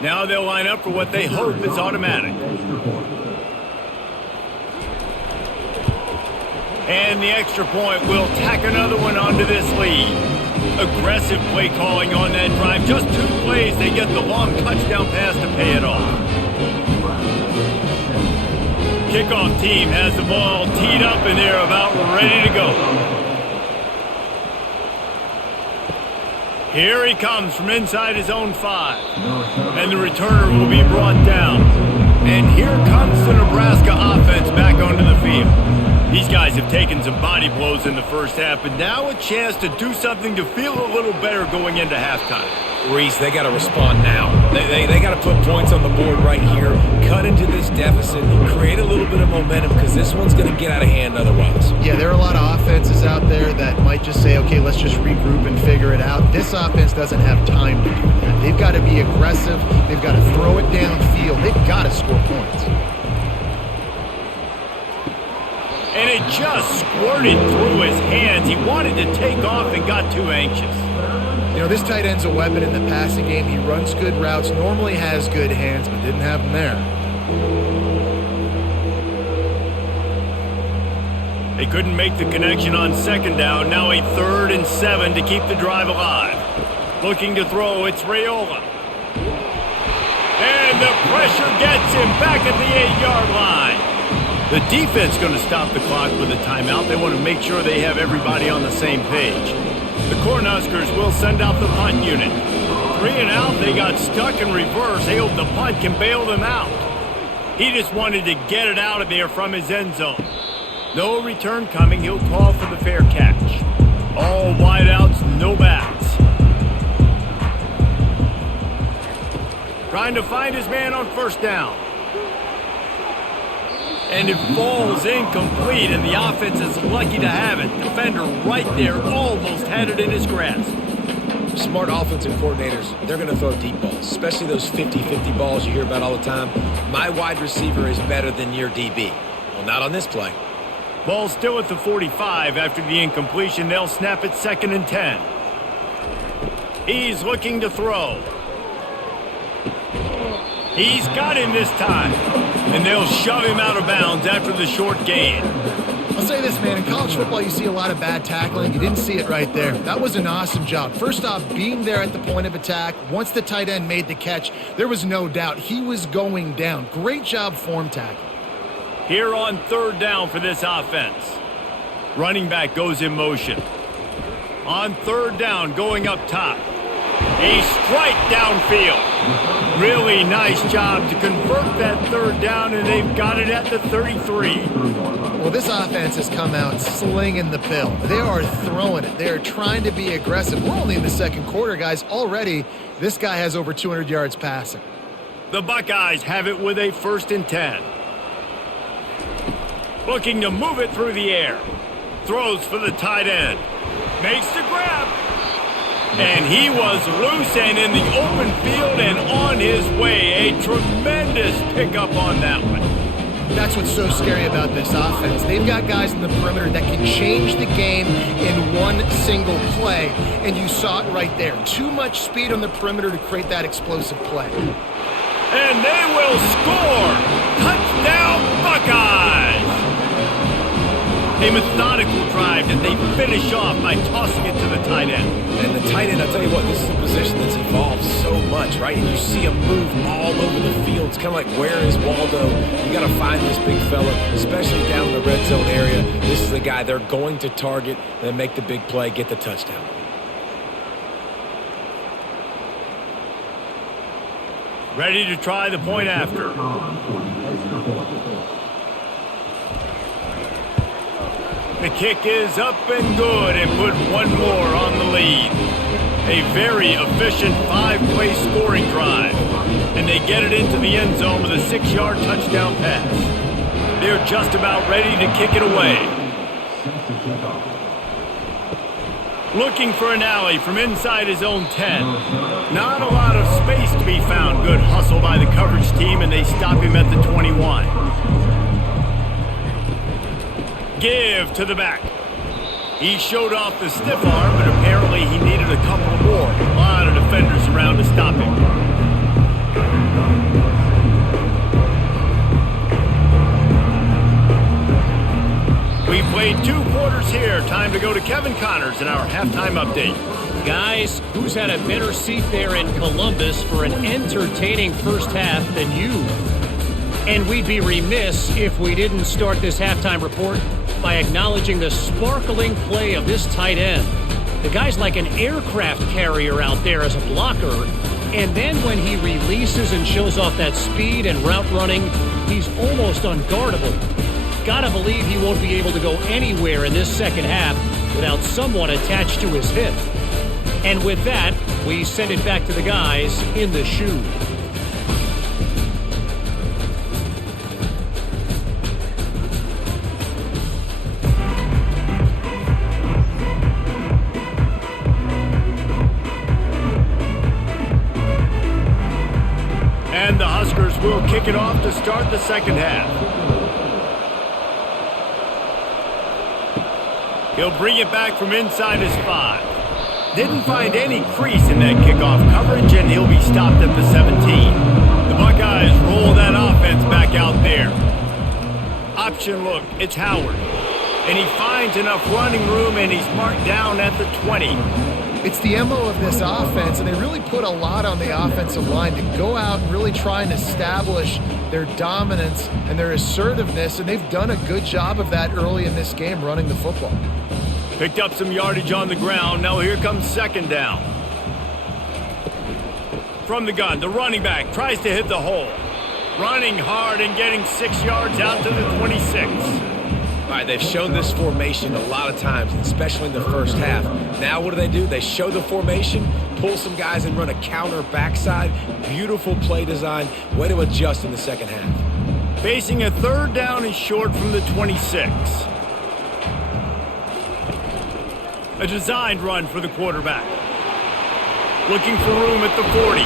Now they'll line up for what they hope is automatic. And the extra point will tack another one onto this lead. Aggressive play calling on that drive. Just 2 plays, they get the long touchdown pass to pay it off. Kickoff team has the ball teed up and they're about ready to go. Here he comes from inside his own 5. And the returner will be brought down. And here comes the Nebraska offense back onto the field. These guys have taken some body blows in the first half, but now a chance to do something to feel a little better going into halftime. Reese, they got to respond now. They got to put points on the board right here, cut into this deficit, create a little bit of momentum because this one's going to get out of hand otherwise. Yeah, there are a lot of offenses out there that might just say, okay, let's just regroup and figure it out. This offense doesn't have time to do that. They've got to be aggressive. They've got to throw it downfield. They've got to score points. And it just squirted through his hands. He wanted to take off and got too anxious. You know, this tight end's a weapon in the passing game. He runs good routes, normally has good hands, but didn't have them there. They couldn't make the connection on second down. Now a 3rd and 7 to keep the drive alive. Looking to throw, it's Raiola. And the pressure gets him back at the 8-yard line. The defense going to stop the clock with a timeout. They want to make sure they have everybody on the same page. The Cornhuskers will send out the punt unit. 3 and out, they got stuck in reverse. They hope the punt can bail them out. He just wanted to get it out of there from his end zone. No return coming. He'll call for the fair catch. All wideouts, no backs. Trying to find his man on first down. And it falls incomplete, and the offense is lucky to have it. Defender right there almost had it in his grasp. Smart offensive coordinators, they're going to throw deep balls, especially those 50-50 balls you hear about all the time. My wide receiver is better than your DB. Well, not on this play. Ball still at the 45 after the incompletion. They'll snap it 2nd and 10. He's looking to throw. He's got him this time. And they'll shove him out of bounds after the short gain. I'll say this, man. In college football, you see a lot of bad tackling. You didn't see it right there. That was an awesome job. First off, being there at the point of attack. Once the tight end made the catch, there was no doubt he was going down. Great job form tackling. Here on 3rd down for this offense. Running back goes in motion. On 3rd down, going up top. A strike downfield. Really nice job to convert that 3rd down, and they've got it at the 33. Well, this offense has come out slinging the pill. They are throwing it. They are trying to be aggressive. We're only in the 2nd quarter, guys. Already, this guy has over 200 yards passing. The Buckeyes have it with a 1st and 10. Looking to move it through the air. Throws for the tight end. Makes the grab. And he was loose and in the open field and on his way. A tremendous pickup on that one. That's what's so scary about this offense. They've got guys in the perimeter that can change the game in one single play. And you saw it right there. Too much speed on the perimeter to create that explosive play. And they will score. Touchdown, Buckeyes. A methodical drive that they finish off by tossing it to the tight end. And the tight end, I'll tell you what, this is a position that's evolved so much, right? And you see him move all over the field. It's kind of like, where is Waldo? You got to find this big fella, especially down in the red zone area. This is the guy they're going to target and make the big play, get the touchdown. Ready to try the point after. The kick is up and good and put one more on the lead. A very efficient 5-play scoring drive. And they get it into the end zone with a 6-yard touchdown pass. They're just about ready to kick it away. Looking for an alley from inside his own 10. Not a lot of space to be found. Good hustle by the coverage team, and they stop him at the 21. Give to the back. He showed off the stiff arm, but apparently he needed a couple more. A lot of defenders around to stop him. We've played 2 quarters here. Time to go to Kevin Connors in our halftime update. Guys, who's had a better seat there in Columbus for an entertaining first half than you? And we'd be remiss if we didn't start this halftime report by acknowledging the sparkling play of this tight end. The guy's like an aircraft carrier out there as a blocker. And then when he releases and shows off that speed and route running, he's almost unguardable. Gotta believe he won't be able to go anywhere in this second half without someone attached to his hip. And with that, we send it back to the guys in the shoe. And the Huskers will kick it off to start the second half. He'll bring it back from inside his 5. Didn't find any crease in that kickoff coverage, and he'll be stopped at the 17. The Buckeyes roll that offense back out there. Option look, it's Howard. And he finds enough running room, and he's marked down at the 20. It's the MO of this offense, and they really put a lot on the offensive line to go out and really try and establish their dominance and their assertiveness, and they've done a good job of that early in this game running the football. Picked up some yardage on the ground. Now here comes second down. From the gun, the running back tries to hit the hole. Running hard and getting 6 yards out to the 26. All right, they've shown this formation a lot of times, especially in the first half. Now what do? They show the formation, pull some guys and run a counter backside. Beautiful play design. Way to adjust in the second half. Facing a third down and short from the 26. A designed run for the quarterback. Looking for room at the 40.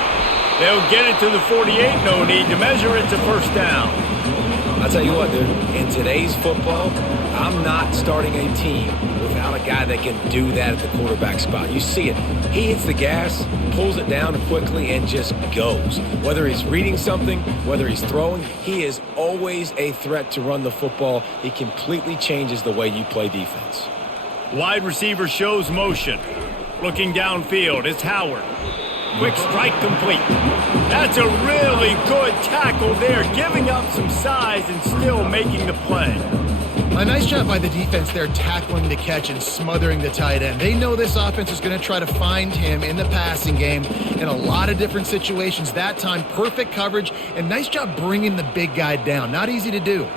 They'll get it to the 48. No need to measure it to first down. I'll tell you what, dude, in today's football, I'm not starting a team without a guy that can do that at the quarterback spot. You see it. He hits the gas, pulls it down quickly, and just goes. Whether he's reading something, whether he's throwing, he is always a threat to run the football. He completely changes the way you play defense. Wide receiver shows motion. Looking downfield, it's Howard. Quick strike complete. That's a really good tackle there, giving up some size and still making the play. A nice job by the defense there, tackling the catch and smothering the tight end. They know this offense is going to try to find him in the passing game in a lot of different situations. That time, perfect coverage, and nice job bringing the big guy down. Not easy to do.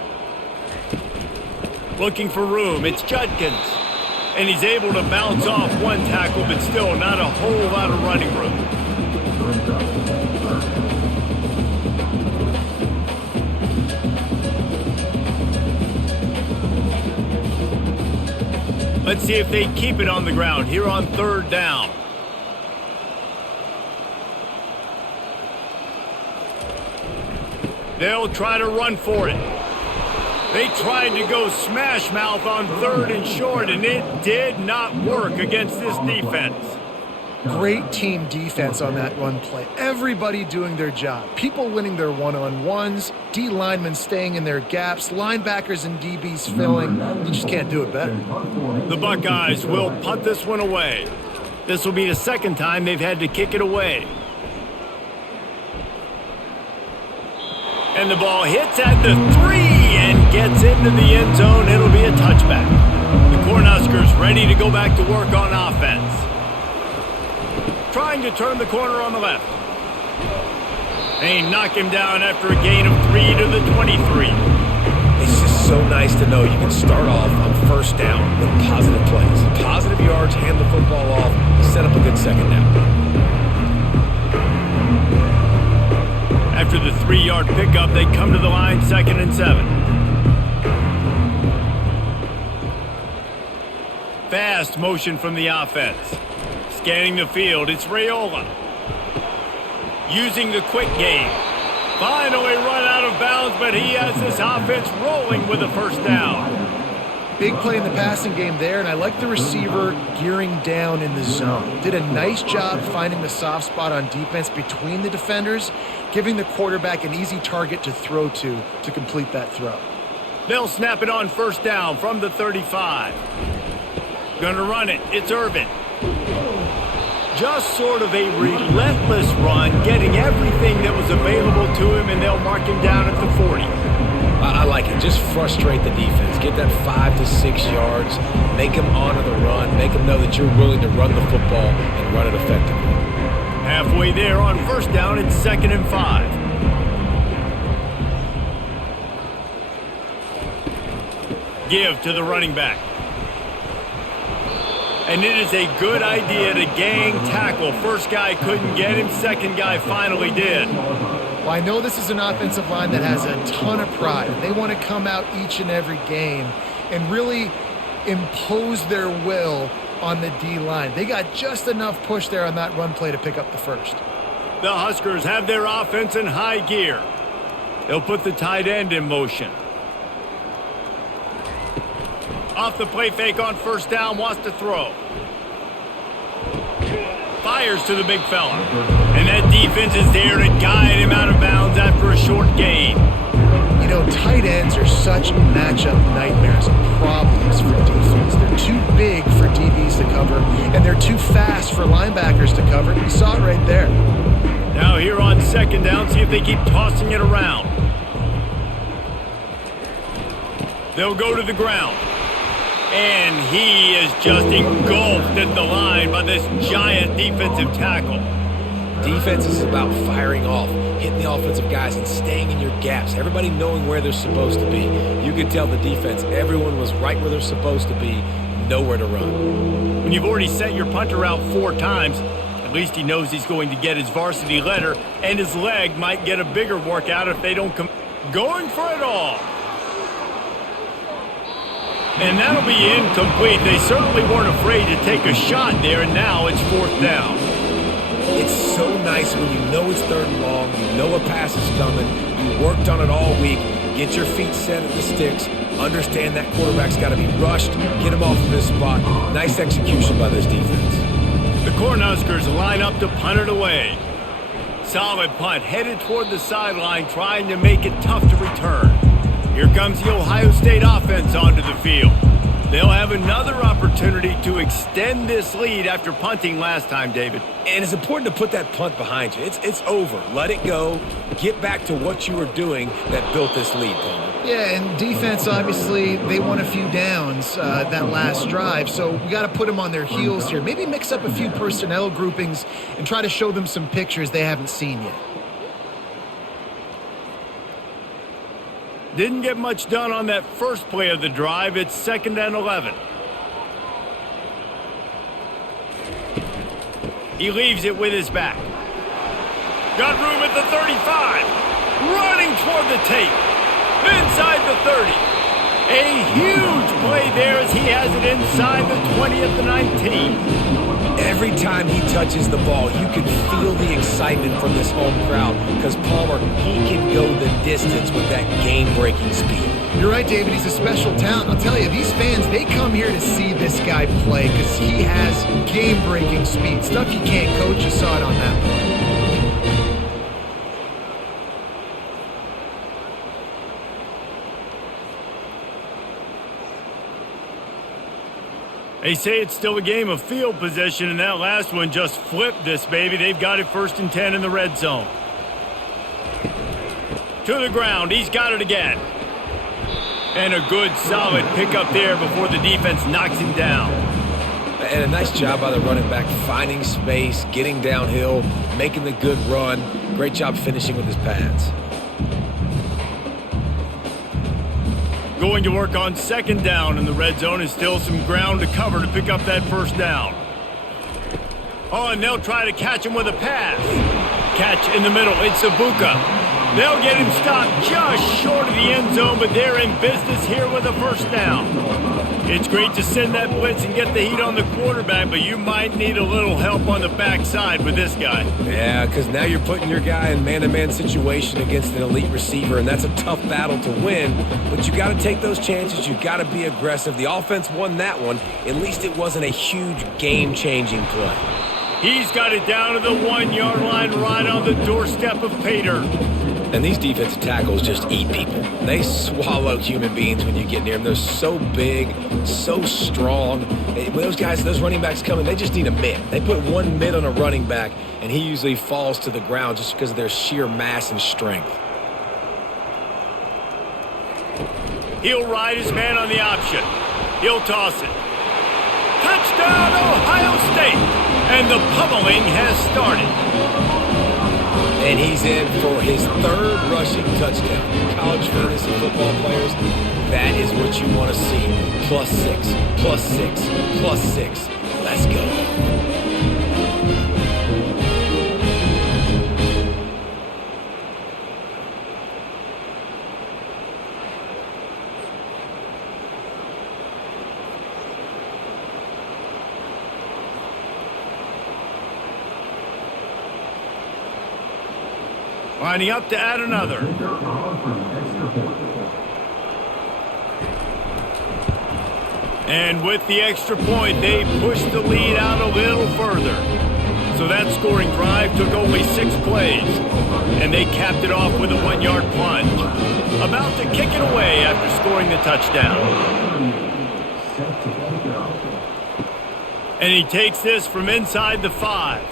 Looking for room, it's Judkins. And he's able to bounce off one tackle, but still not a whole lot of running room. Let's see if they keep it on the ground here on third down. They'll try to run for it. They tried to go smash mouth on third and short, and it did not work against this defense. Great team defense on that run play. Everybody doing their job. People winning their one-on-ones, D linemen staying in their gaps, linebackers and DBs filling. You just can't do it better. The Buckeyes will punt this one away. This will be the second time they've had to kick it away. And the ball hits at the 3 and gets into the end zone. It'll be a touchback. The Cornhuskers ready to go back to work on offense. Trying to turn the corner on the left. They knock him down after a gain of 3 to the 23. It's just so nice to know you can start off on first down with positive plays. Positive yards, hand the football off, set up a good second down. After the 3-yard pickup, they come to the line, 2nd and 7. Fast motion from the offense. Scanning the field, it's Raiola. Using the quick game. Finally run out of bounds, but he has this offense rolling with a first down. Big play in the passing game there, and I like the receiver gearing down in the zone. Did a nice job finding the soft spot on defense between the defenders, giving the quarterback an easy target to throw to complete that throw. They'll snap it on first down from the 35. Gonna run it, it's Irvin. Just sort of a relentless run, getting everything that was available to him, and they'll mark him down at the 40. I like it. Just frustrate the defense. Get that 5 to 6 yards. Make them honor the run. Make them know that you're willing to run the football and run it effectively. Halfway there on first down, it's 2nd and 5. Give to the running back. And it is a good idea to gang tackle. First guy couldn't get him, second guy finally did. Well, I know this is an offensive line that has a ton of pride. They want to come out each and every game and really impose their will on the D-line. They got just enough push there on that run play to pick up the first. The Huskers have their offense in high gear. They'll put the tight end in motion. Off the play fake on first down, wants to throw. Fires to the big fella. And that defense is there to guide him out of bounds after a short gain. You know, tight ends are such matchup nightmares and problems for defense. They're too big for DBs to cover, and they're too fast for linebackers to cover. You saw it right there. Now here on second down, see if they keep tossing it around. They'll go to the ground. And he is just engulfed at the line by this giant defensive tackle. Defense is about firing off, hitting the offensive guys, and staying in your gaps. Everybody knowing where they're supposed to be. You could tell the defense, everyone was right where they're supposed to be, nowhere to run. When you've already sent your punter out 4 times, at least he knows he's going to get his varsity letter, and his leg might get a bigger workout if they don't come. Going for it all. And that'll be incomplete. They certainly weren't afraid to take a shot there, and now it's 4th down. It's so nice when you know it's 3rd and long, you know a pass is coming, you worked on it all week, get your feet set at the sticks, understand that quarterback's got to be rushed, get him off of his spot. Nice execution by this defense. The Cornhuskers line up to punt it away. Solid punt, headed toward the sideline, trying to make it tough to return. Here comes the Ohio State offense onto the field. They'll have another opportunity to extend this lead after punting last time, David. And it's important to put that punt behind you. It's over. Let it go. Get back to what you were doing that built this lead, Palmer. Yeah, and defense, obviously, they won a few downs that last drive, so we got to put them on their heels here. Maybe mix up a few personnel groupings and try to show them some pictures they haven't seen yet. Didn't get much done on that first play of the drive. It's 2nd and 11. He leaves it with his back. Got room at the 35. Running toward the tape. Inside the 30. A huge play there as he has it inside the 20 at the 19. Every time he touches the ball, you can feel the excitement from this home crowd because Palmer, he can go the distance with that game-breaking speed. You're right, David. He's a special talent. I'll tell you, these fans, they come here to see this guy play because he has game-breaking speed. Stuff you can't coach. You saw it on that play. They say it's still a game of field possession, and that last one just flipped this baby. They've got it 1st and 10 in the red zone. To the ground. He's got it again. And a good, solid pickup there before the defense knocks him down. And a nice job by the running back, finding space, getting downhill, making the good run. Great job finishing with his pads. Going to work on 2nd down in the red zone is still some ground to cover to pick up that 1st down. Oh, and they'll try to catch him with a pass. Catch in the middle. It's Ibuka. They'll get him stopped just short of the end zone, but they're in business here with a 1st down. It's great to send that blitz and get the heat on the quarterback, but you might need a little help on the backside with this guy. Yeah, because now you're putting your guy in man-to-man situation against an elite receiver, and that's a tough battle to win. But you got to take those chances. You got to be aggressive. The offense won that one. At least it wasn't a huge game-changing play. He's got it down to the 1-yard line right on the doorstep of Pater. And these defensive tackles just eat people. They swallow human beings when you get near them. They're so big, so strong. When those guys, those running backs come in, they just need a mitt. They put one mitt on a running back, and he usually falls to the ground just because of their sheer mass and strength. He'll ride his man on the option. He'll toss it. Touchdown, Ohio State! And the pummeling has started. And he's in for his third rushing touchdown. College fantasy football players, that is what you want to see. +6, +6, +6. Let's go. Lining up to add another. And with the extra point, they pushed the lead out a little further. So that scoring drive took only 6 plays. And they capped it off with a 1-yard plunge. About to kick it away after scoring the touchdown. And he takes this from inside the 5.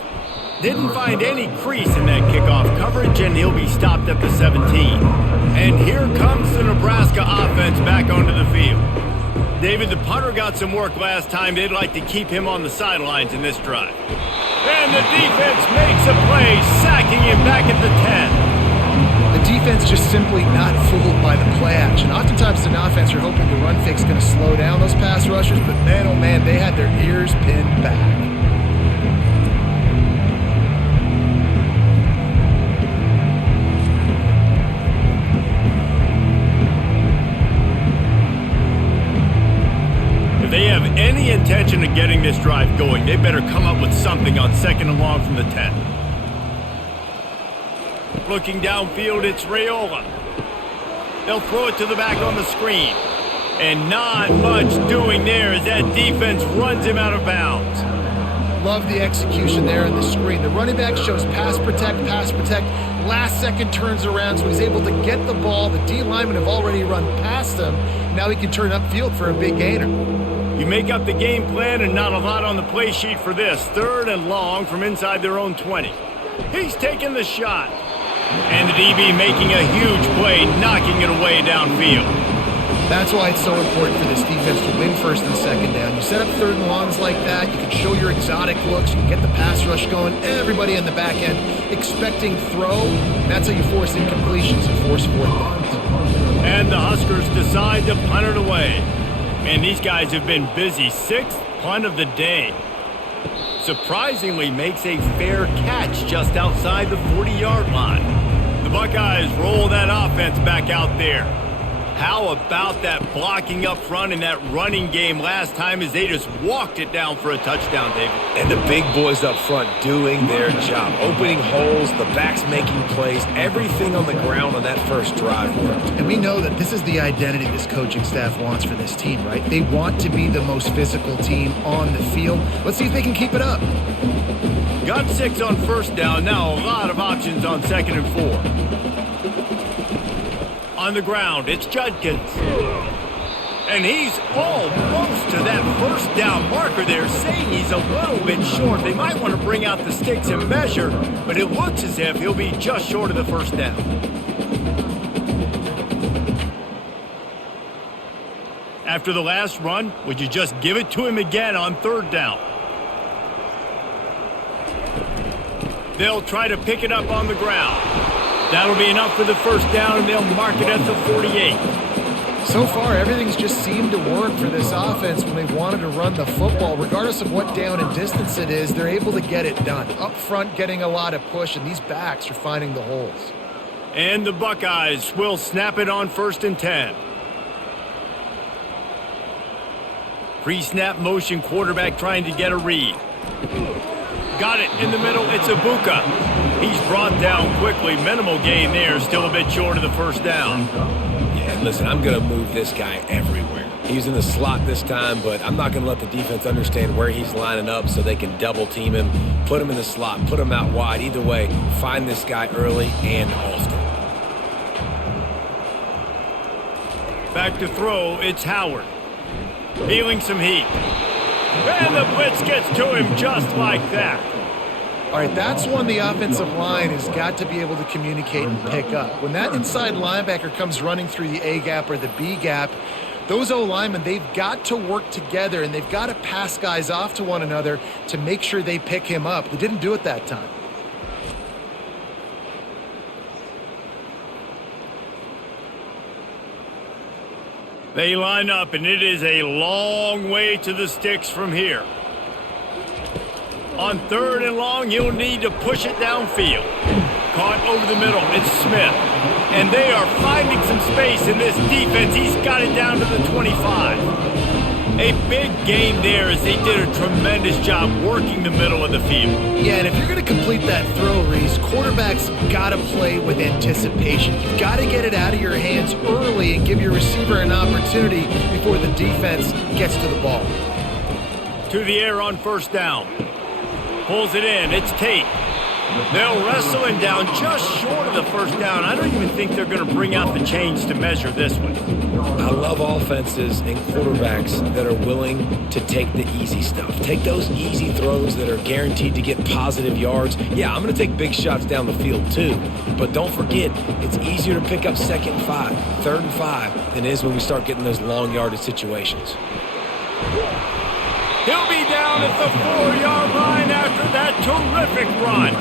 Didn't find any crease in that kickoff coverage, and he'll be stopped at the 17. And here comes the Nebraska offense back onto the field. David, the punter got some work last time. They'd like to keep him on the sidelines in this drive. And the defense makes a play, sacking him back at the 10. The defense just simply not fooled by the play action. Oftentimes an offense are hoping the run fake's going to slow down those pass rushers, but man, oh man, they had their ears pinned back. If they have any intention of getting this drive going, they better come up with something on 2nd and long from the 10. Looking downfield, it's Raiola. They'll throw it to the back on the screen. And not much doing there as that defense runs him out of bounds. Love the execution there on the screen. The running back shows pass protect, last second turns around, so he's able to get the ball. The D linemen have already run past him. Now he can turn upfield for a big gainer. You make up the game plan and not a lot on the play sheet for this. 3rd and long from inside their own 20. He's taking the shot. And the DB making a huge play, knocking it away downfield. That's why it's so important for this defense to win 1st and 2nd down. You set up 3rd and longs like that, you can show your exotic looks, you can get the pass rush going, everybody in the back end expecting throw. That's how you force incompletions and force 4th downs. And the Huskers decide to punt it away. Man, these guys have been busy. 6th punt of the day. Surprisingly makes a fair catch just outside the 40-yard line. The Buckeyes roll that offense back out there. How about that blocking up front in that running game last time as they just walked it down for a touchdown, David? And the big boys up front doing their job. Opening holes, the backs making plays, everything on the ground on that first drive worked. And we know that this is the identity this coaching staff wants for this team, right? They want to be the most physical team on the field. Let's see if they can keep it up. Got 6 on 1st down. Now a lot of options on 2nd and 4. On the ground, it's Judkins. And he's almost to that 1st down marker there, saying he's a little bit short. They might want to bring out the sticks and measure, but it looks as if he'll be just short of the 1st down. After the last run, would you just give it to him again on 3rd down? They'll try to pick it up on the ground. That'll be enough for the 1st down, and they'll mark it at the 48. So far, everything's just seemed to work for this offense when they've wanted to run the football. Regardless of what down and distance it is, they're able to get it done. Up front, getting a lot of push, and these backs are finding the holes. And the Buckeyes will snap it on 1st and 10. Pre-snap motion quarterback trying to get a read. Got it in the middle. It's Ibuka. He's brought down quickly. Minimal gain there. Still a bit short of the 1st down. Yeah, listen, I'm going to move this guy everywhere. He's in the slot this time, but I'm not going to let the defense understand where he's lining up so they can double team him, put him in the slot, put him out wide. Either way, find this guy early and often. Back to throw. It's Howard. Feeling some heat. And the blitz gets to him just like that. All right, that's one the offensive line has got to be able to communicate and pick up. When that inside linebacker comes running through the A gap or the B gap, Those O-linemen, they've got to work together, and they've got to pass guys off to one another to make sure they pick him up. They didn't do it that time. They line up, and it is a long way to the sticks from here. On 3rd and long, you'll need to push it downfield. Caught over the middle, it's Smith. And they are finding some space in this defense. He's got it down to the 25. A big gain there as they did a tremendous job working the middle of the field. Yeah, and if you're going to complete that throw, Reese, quarterbacks got to play with anticipation. You've got to get it out of your hands early and give your receiver an opportunity before the defense gets to the ball. To the air on 1st down. Pulls it in. It's Tate. They'll wrestle him down just short of the 1st down. I don't even think they're going to bring out the chains to measure this one. I love offenses and quarterbacks that are willing to take the easy stuff. Take those easy throws that are guaranteed to get positive yards. Yeah, I'm going to take big shots down the field too. But don't forget, it's easier to pick up 2nd and 5, 3rd and 5 than it is when we start getting those long yardage situations. He'll be down at the 4-yard line after that terrific run.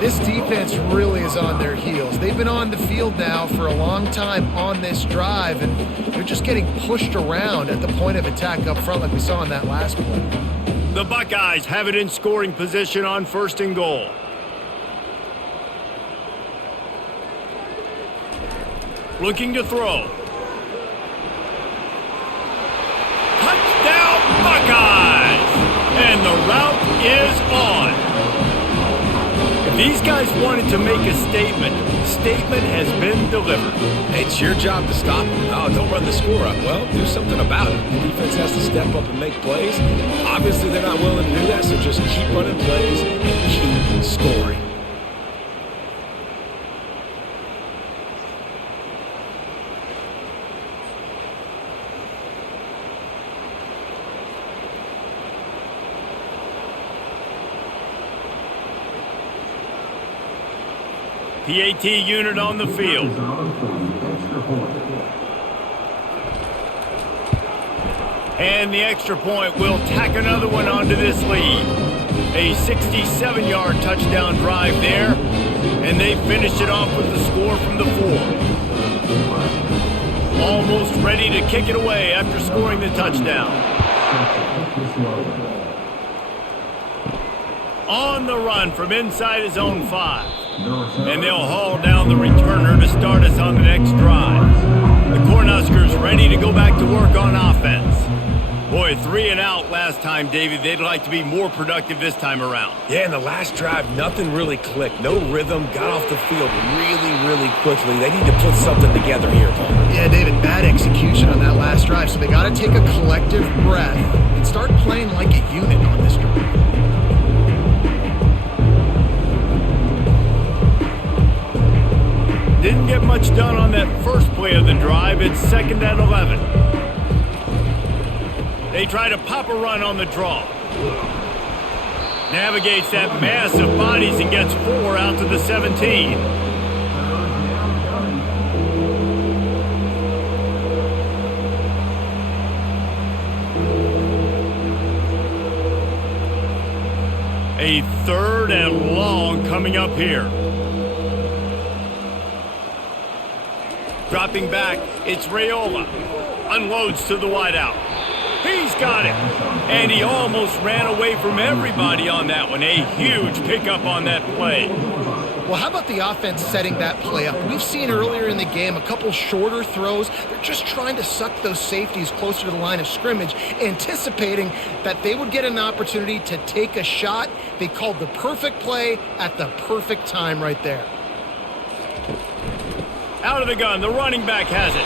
This defense really is on their heels. They've been on the field now for a long time on this drive, and they're just getting pushed around at the point of attack up front like we saw in that last play. The Buckeyes have it in scoring position on 1st and goal. Looking to throw. Touchdown Buckeyes! And the route is on. If these guys wanted to make a statement has been delivered. It's your job to stop them. Oh, don't run the score up. Well, do something about it. The defense has to step up and make plays. Obviously, they're not willing to do that, so just keep running plays and keep scoring. PAT unit on the field. And the extra point will tack another one onto this lead. A 67-yard touchdown drive there. And they finished it off with the score from the 4. Almost ready to kick it away after scoring the touchdown. On the run from inside his own 5. And they'll haul down the returner to start us on the next drive. The Cornhuskers ready to go back to work on offense. Boy, 3 and out last time, David. They'd like to be more productive this time around. Yeah, in the last drive, nothing really clicked. No rhythm, got off the field really quickly. They need to put something together here, Palmer. Yeah, David, bad execution on that last drive, so they got to take a collective breath and start playing like a unit on this drive. Didn't get much done on that first play of the drive. It's 2nd and 11. They try to pop a run on the draw. Navigates that mass of bodies and gets 4 out to the 17. A 3rd and long coming up here. Dropping back, it's Raiola. Unloads to the wideout. He's got it. And he almost ran away from everybody on that one. A huge pickup on that play. Well, how about the offense setting that play up? We've seen earlier in the game a couple shorter throws. They're just trying to suck those safeties closer to the line of scrimmage, anticipating that they would get an opportunity to take a shot. They called the perfect play at the perfect time right there. Out of the gun, the running back has it.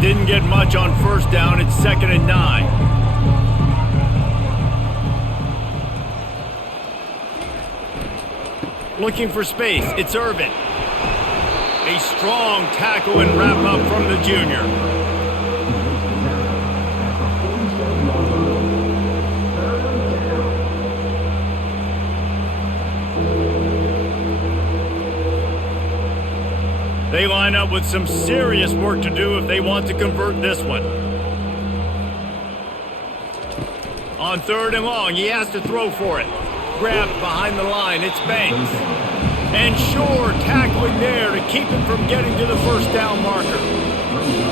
Didn't get much on 1st down. It's 2nd and 9. Looking for space. It's Irvin. A strong tackle and wrap up from the junior. They line up with some serious work to do if they want to convert this one. On 3rd and long, he has to throw for it. Grabbed behind the line, it's Banks. And Shore tackling there to keep him from getting to the first down marker.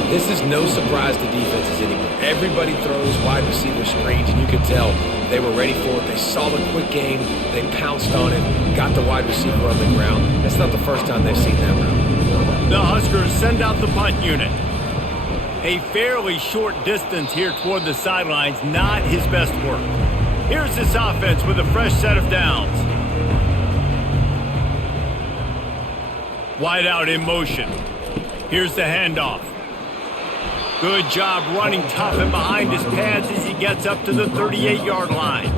This is no surprise to defenses anymore. Everybody throws wide receiver screens, and you can tell they were ready for it. They saw the quick game. They pounced on it, got the wide receiver on the ground. That's not the first time they've seen that route. The Huskers send out the punt unit. A fairly short distance here toward the sidelines, not his best work. Here's this offense with a fresh set of downs. Wide out in motion. Here's the handoff. Good job running tough and behind his pads as he gets up to the 38-yard line.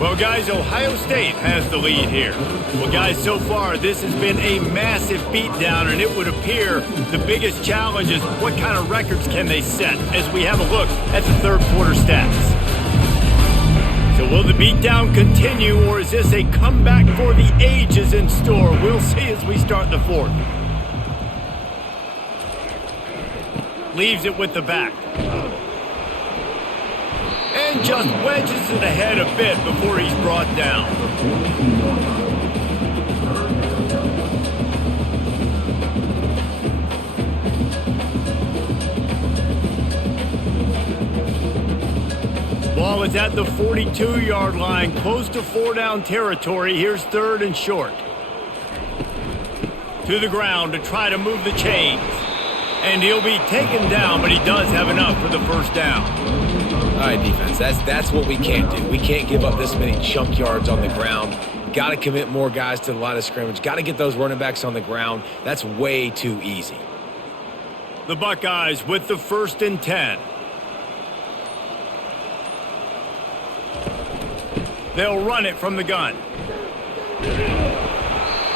Well, guys, Ohio State has the lead here. Well, guys, so far this has been a massive beatdown, and it would appear the biggest challenge is what kind of records can they set as we have a look at the third quarter stats. So will the beatdown continue, or is this a comeback for the ages in store? We'll see as we start the fourth. Leaves it with the back. And just wedges it ahead a bit before he's brought down. Ball is at the 42-yard line, close to 4-down territory. Here's 3rd and short. To the ground to try to move the chains. And he'll be taken down, but he does have enough for the first down. All right, defense, that's what we can't do. We can't give up this many chunk yards on the ground. Got to commit more guys to the line of scrimmage. Got to get those running backs on the ground. That's way too easy. The Buckeyes with the 1st and 10. They'll run it from the gun.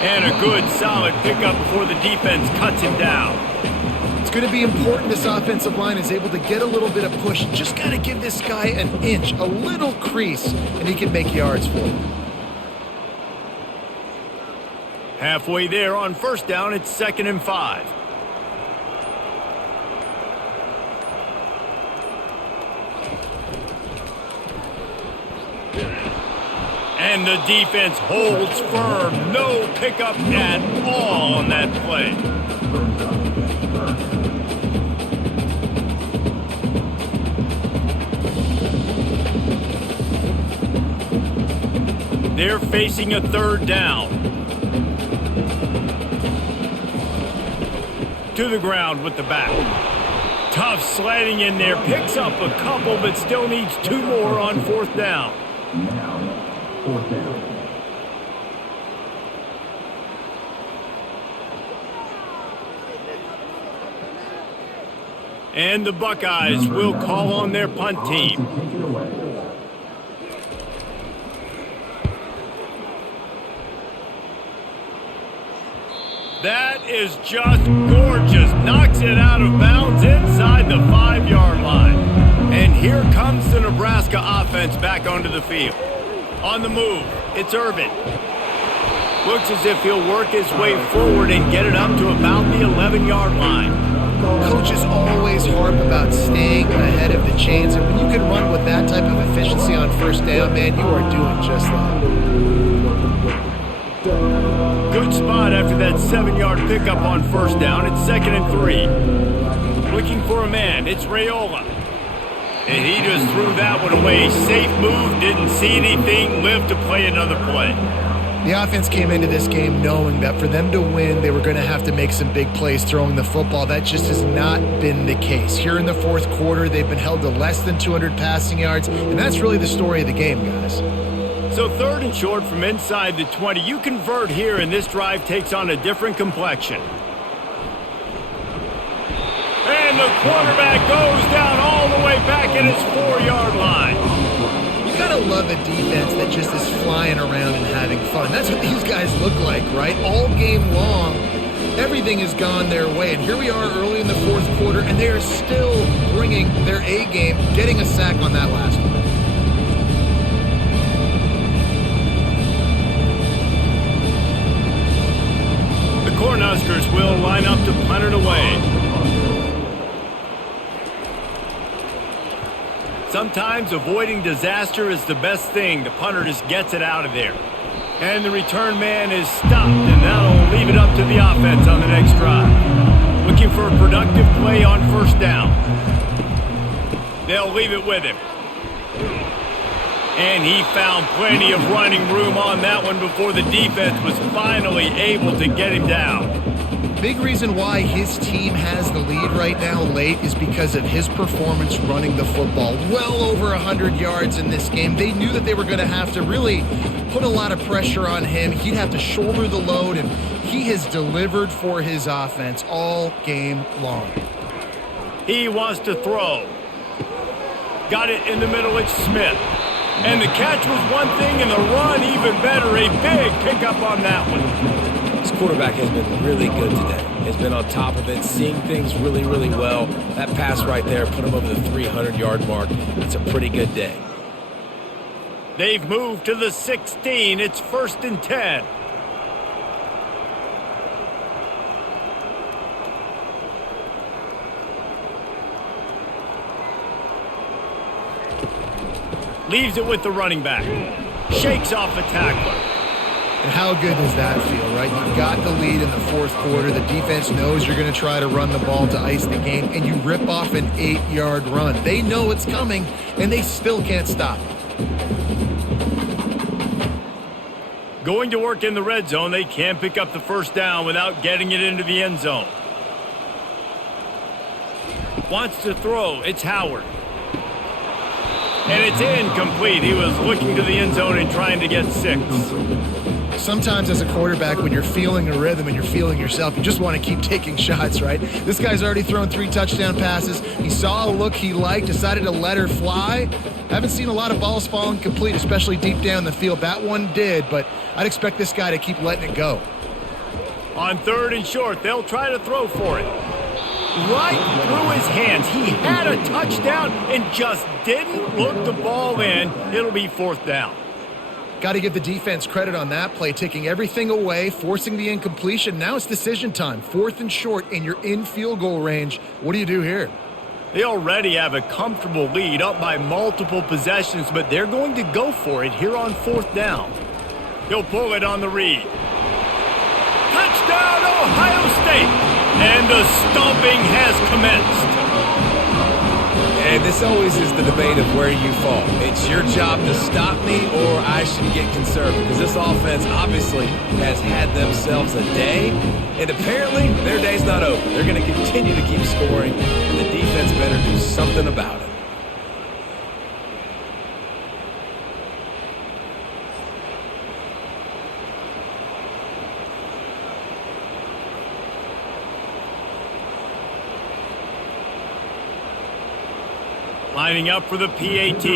And a good, solid pickup before the defense cuts him down. It's going to be important this offensive line is able to get a little bit of push. Just got to give this guy an inch, a little crease, and he can make yards for it. Halfway there on 1st down, it's 2nd and 5. And the defense holds firm. No pickup at all on that play. They're facing a 3rd down. To the ground with the back. Tough sledding in there. Picks up a couple, but still needs 2 more on 4th down. Now, 4th down. And the Buckeyes will call on their punt team. That is just gorgeous. Knocks it out of bounds inside the 5-yard line. And here comes the Nebraska offense back onto the field. On the move, it's Irvin. Looks as if he'll work his way forward and get it up to about the 11-yard line. Coaches always harp about staying ahead of the chains, and when you can run with that type of efficiency on 1st down, man, you are doing just that. Good spot after that 7-yard pickup on 1st down. It's 2nd and 3. Looking for a man. It's Raiola. And he just threw that one away. Safe move. Didn't see anything. Lived to play another play. The offense came into this game knowing that for them to win, they were going to have to make some big plays throwing the football. That just has not been the case. Here in the 4th quarter, they've been held to less than 200 passing yards, and that's really the story of the game, guys. So 3rd and short from inside the 20. You convert here, and this drive takes on a different complexion. And the quarterback goes down all the way back at his 4-yard line. You gotta love a defense that just is flying around and having fun. That's what these guys look like, right? All game long, Everything has gone their way, and here we are early in the fourth quarter, and they are still bringing their A game, getting a sack on that last one. The Cornhuskers will line up to punt it away. Sometimes avoiding disaster is the best thing. The punter just gets it out of there. And the return man is stopped, and that'll leave it up to the offense on the next drive. Looking for a productive play on first down. They'll leave it with him. And he found plenty of running room on that one before the defense was finally able to get him down. Big reason why his team has the lead right now late is because of his performance running the football. Well over 100 yards in this game. They knew that they were going to have to really put a lot of pressure on him. He'd have to shoulder the load, and he has delivered for his offense all game long. He wants to throw. Got it in the middle, it's Smith. And the catch was one thing, and the run even better. A big pickup on that one. This quarterback has been really good today. Has been on top of it, seeing things really, really well. That pass right there put him over the 300-yard mark. It's a pretty good day. They've moved to the 16. It's 1st and 10. Leaves it with the running back. Shakes off the tackler. And how good does that feel, right? You've got the lead in the fourth quarter. The defense knows you're going to try to run the ball to ice the game, and you rip off an 8-yard run. They know it's coming, and they still can't stop. Going to work in the red zone, they can't pick up the first down without getting it into the end zone. Wants to throw. It's Howard. And it's incomplete. He was looking to the end zone and trying to get 6. Sometimes as a quarterback, when you're feeling a rhythm and you're feeling yourself, you just want to keep taking shots, right? This guy's already thrown 3 touchdown passes. He saw a look he liked, decided to let her fly. Haven't seen a lot of balls falling complete, especially deep down the field. That one did, but I'd expect this guy to keep letting it go. On 3rd and short, they'll try to throw for it. Right through his hands. He had a touchdown and just didn't look the ball in. It'll be 4th down. Got to give the defense credit on that play, taking everything away, forcing the incompletion. Now it's decision time. 4th and short, and you're in field goal range. What do you do here? They already have a comfortable lead, up by multiple possessions, but they're going to go for it here on 4th down. He'll pull it on the read. Touchdown, Ohio State! And the stomping has commenced. And this always is the debate of where you fall. It's your job to stop me, or I should get conservative. Because this offense obviously has had themselves a day, and apparently their day's not over. They're going to continue to keep scoring, and the defense better do something about it. Lining up for the PAT.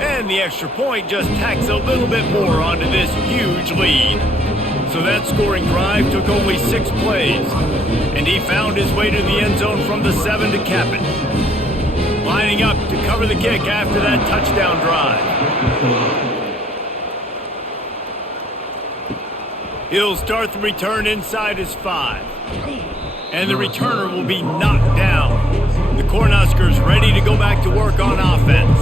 And the extra point just tacks a little bit more onto this huge lead. So that scoring drive took only 6 plays. And he found his way to the end zone from the 7 to cap it. Lining up to cover the kick after that touchdown drive. He'll start the return inside his 5. And the returner will be knocked down. The Cornhuskers ready to go back to work on offense.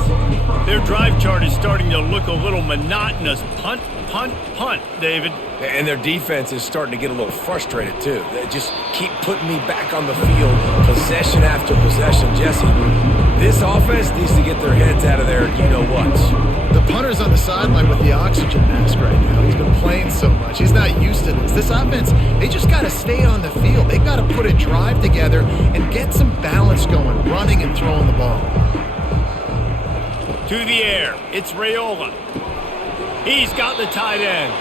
Their drive chart is starting to look a little monotonous. Punt, punt, punt, David. And their defense is starting to get a little frustrated, too. They just keep putting me back on the field, possession after possession. Jesse, this offense needs to get their heads out of there, you-know-what. The punter's on the sideline with the oxygen mask right now. He's been playing so much. He's not used to this. This offense, they just got to stay on the field. They've got to put a drive together and get some balance going, running and throwing the ball. To the air, it's Raiola. He's got the tight end.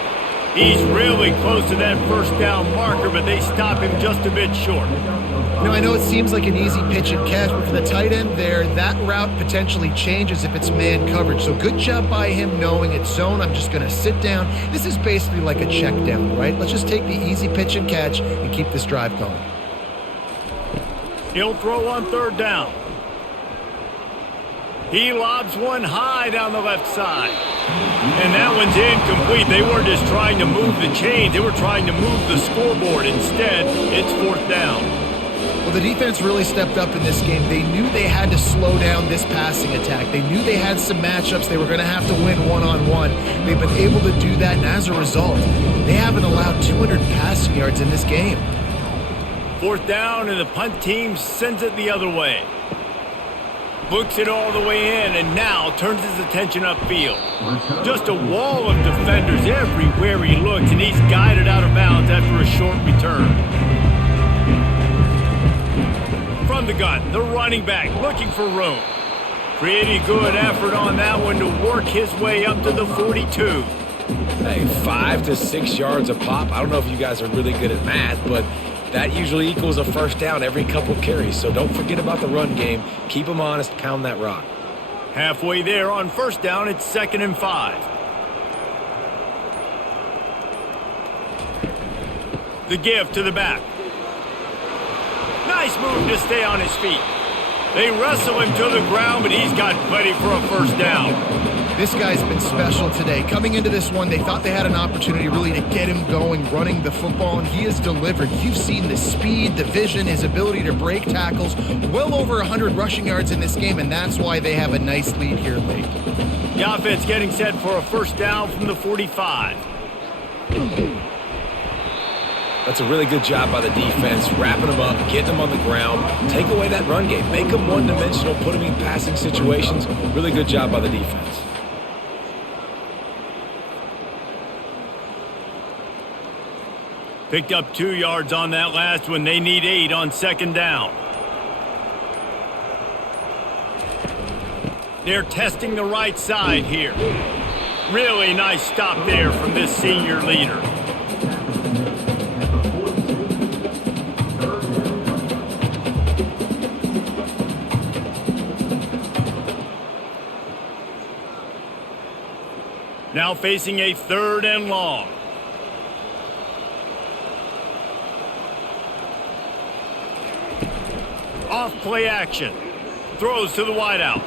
He's really close to that first down marker, but they stop him just a bit short. I know it seems like an easy pitch and catch, but for the tight end there, that route potentially changes if it's man coverage. So good job by him knowing it's zone. I'm just going to sit down. This is basically like a check down, right? Let's just take the easy pitch and catch and keep this drive going. He'll throw on third down. He lobs one high down the left side. And that one's incomplete. They weren't just trying to move the chains. They were trying to move the scoreboard. Instead, it's fourth down. Well, the defense really stepped up in this game. They knew they had to slow down this passing attack. They knew they had some matchups they were going to have to win one-on-one. They've been able to do that, and as a result, they haven't allowed 200 passing yards in this game. Fourth down, and the punt team sends it the other way. Books it all the way in, and now turns his attention upfield. Just a wall of defenders everywhere he looks, and he's guided out of bounds after a short return. From the gun, the running back looking for room. Pretty good effort on that one to work his way up to the 42. Hey, 5 to 6 yards a pop. I don't know if you guys are really good at math, but that usually equals a first down every couple carries. So don't forget about the run game. Keep them honest, pound that rock. Halfway there on first down, it's 2nd and 5. The give to the back. Nice move to stay on his feet. They wrestle him to the ground, but he's got plenty for a first down. This guy's been special today. Coming into this one, they thought they had an opportunity really to get him going, running the football, and he has delivered. You've seen the speed, the vision, his ability to break tackles. Well over 100 rushing yards in this game, and that's why they have a nice lead here late. The offense getting set for a first down from the 45. That's a really good job by the defense, wrapping them up, getting them on the ground, take away that run game, make them one-dimensional, put them in passing situations. Really good job by the defense. Picked up 2 yards on that last one. They need 8 on second down. They're testing the right side here. Really nice stop there from this senior leader. Now facing a 3rd and long. Off play action. Throws to the wideout.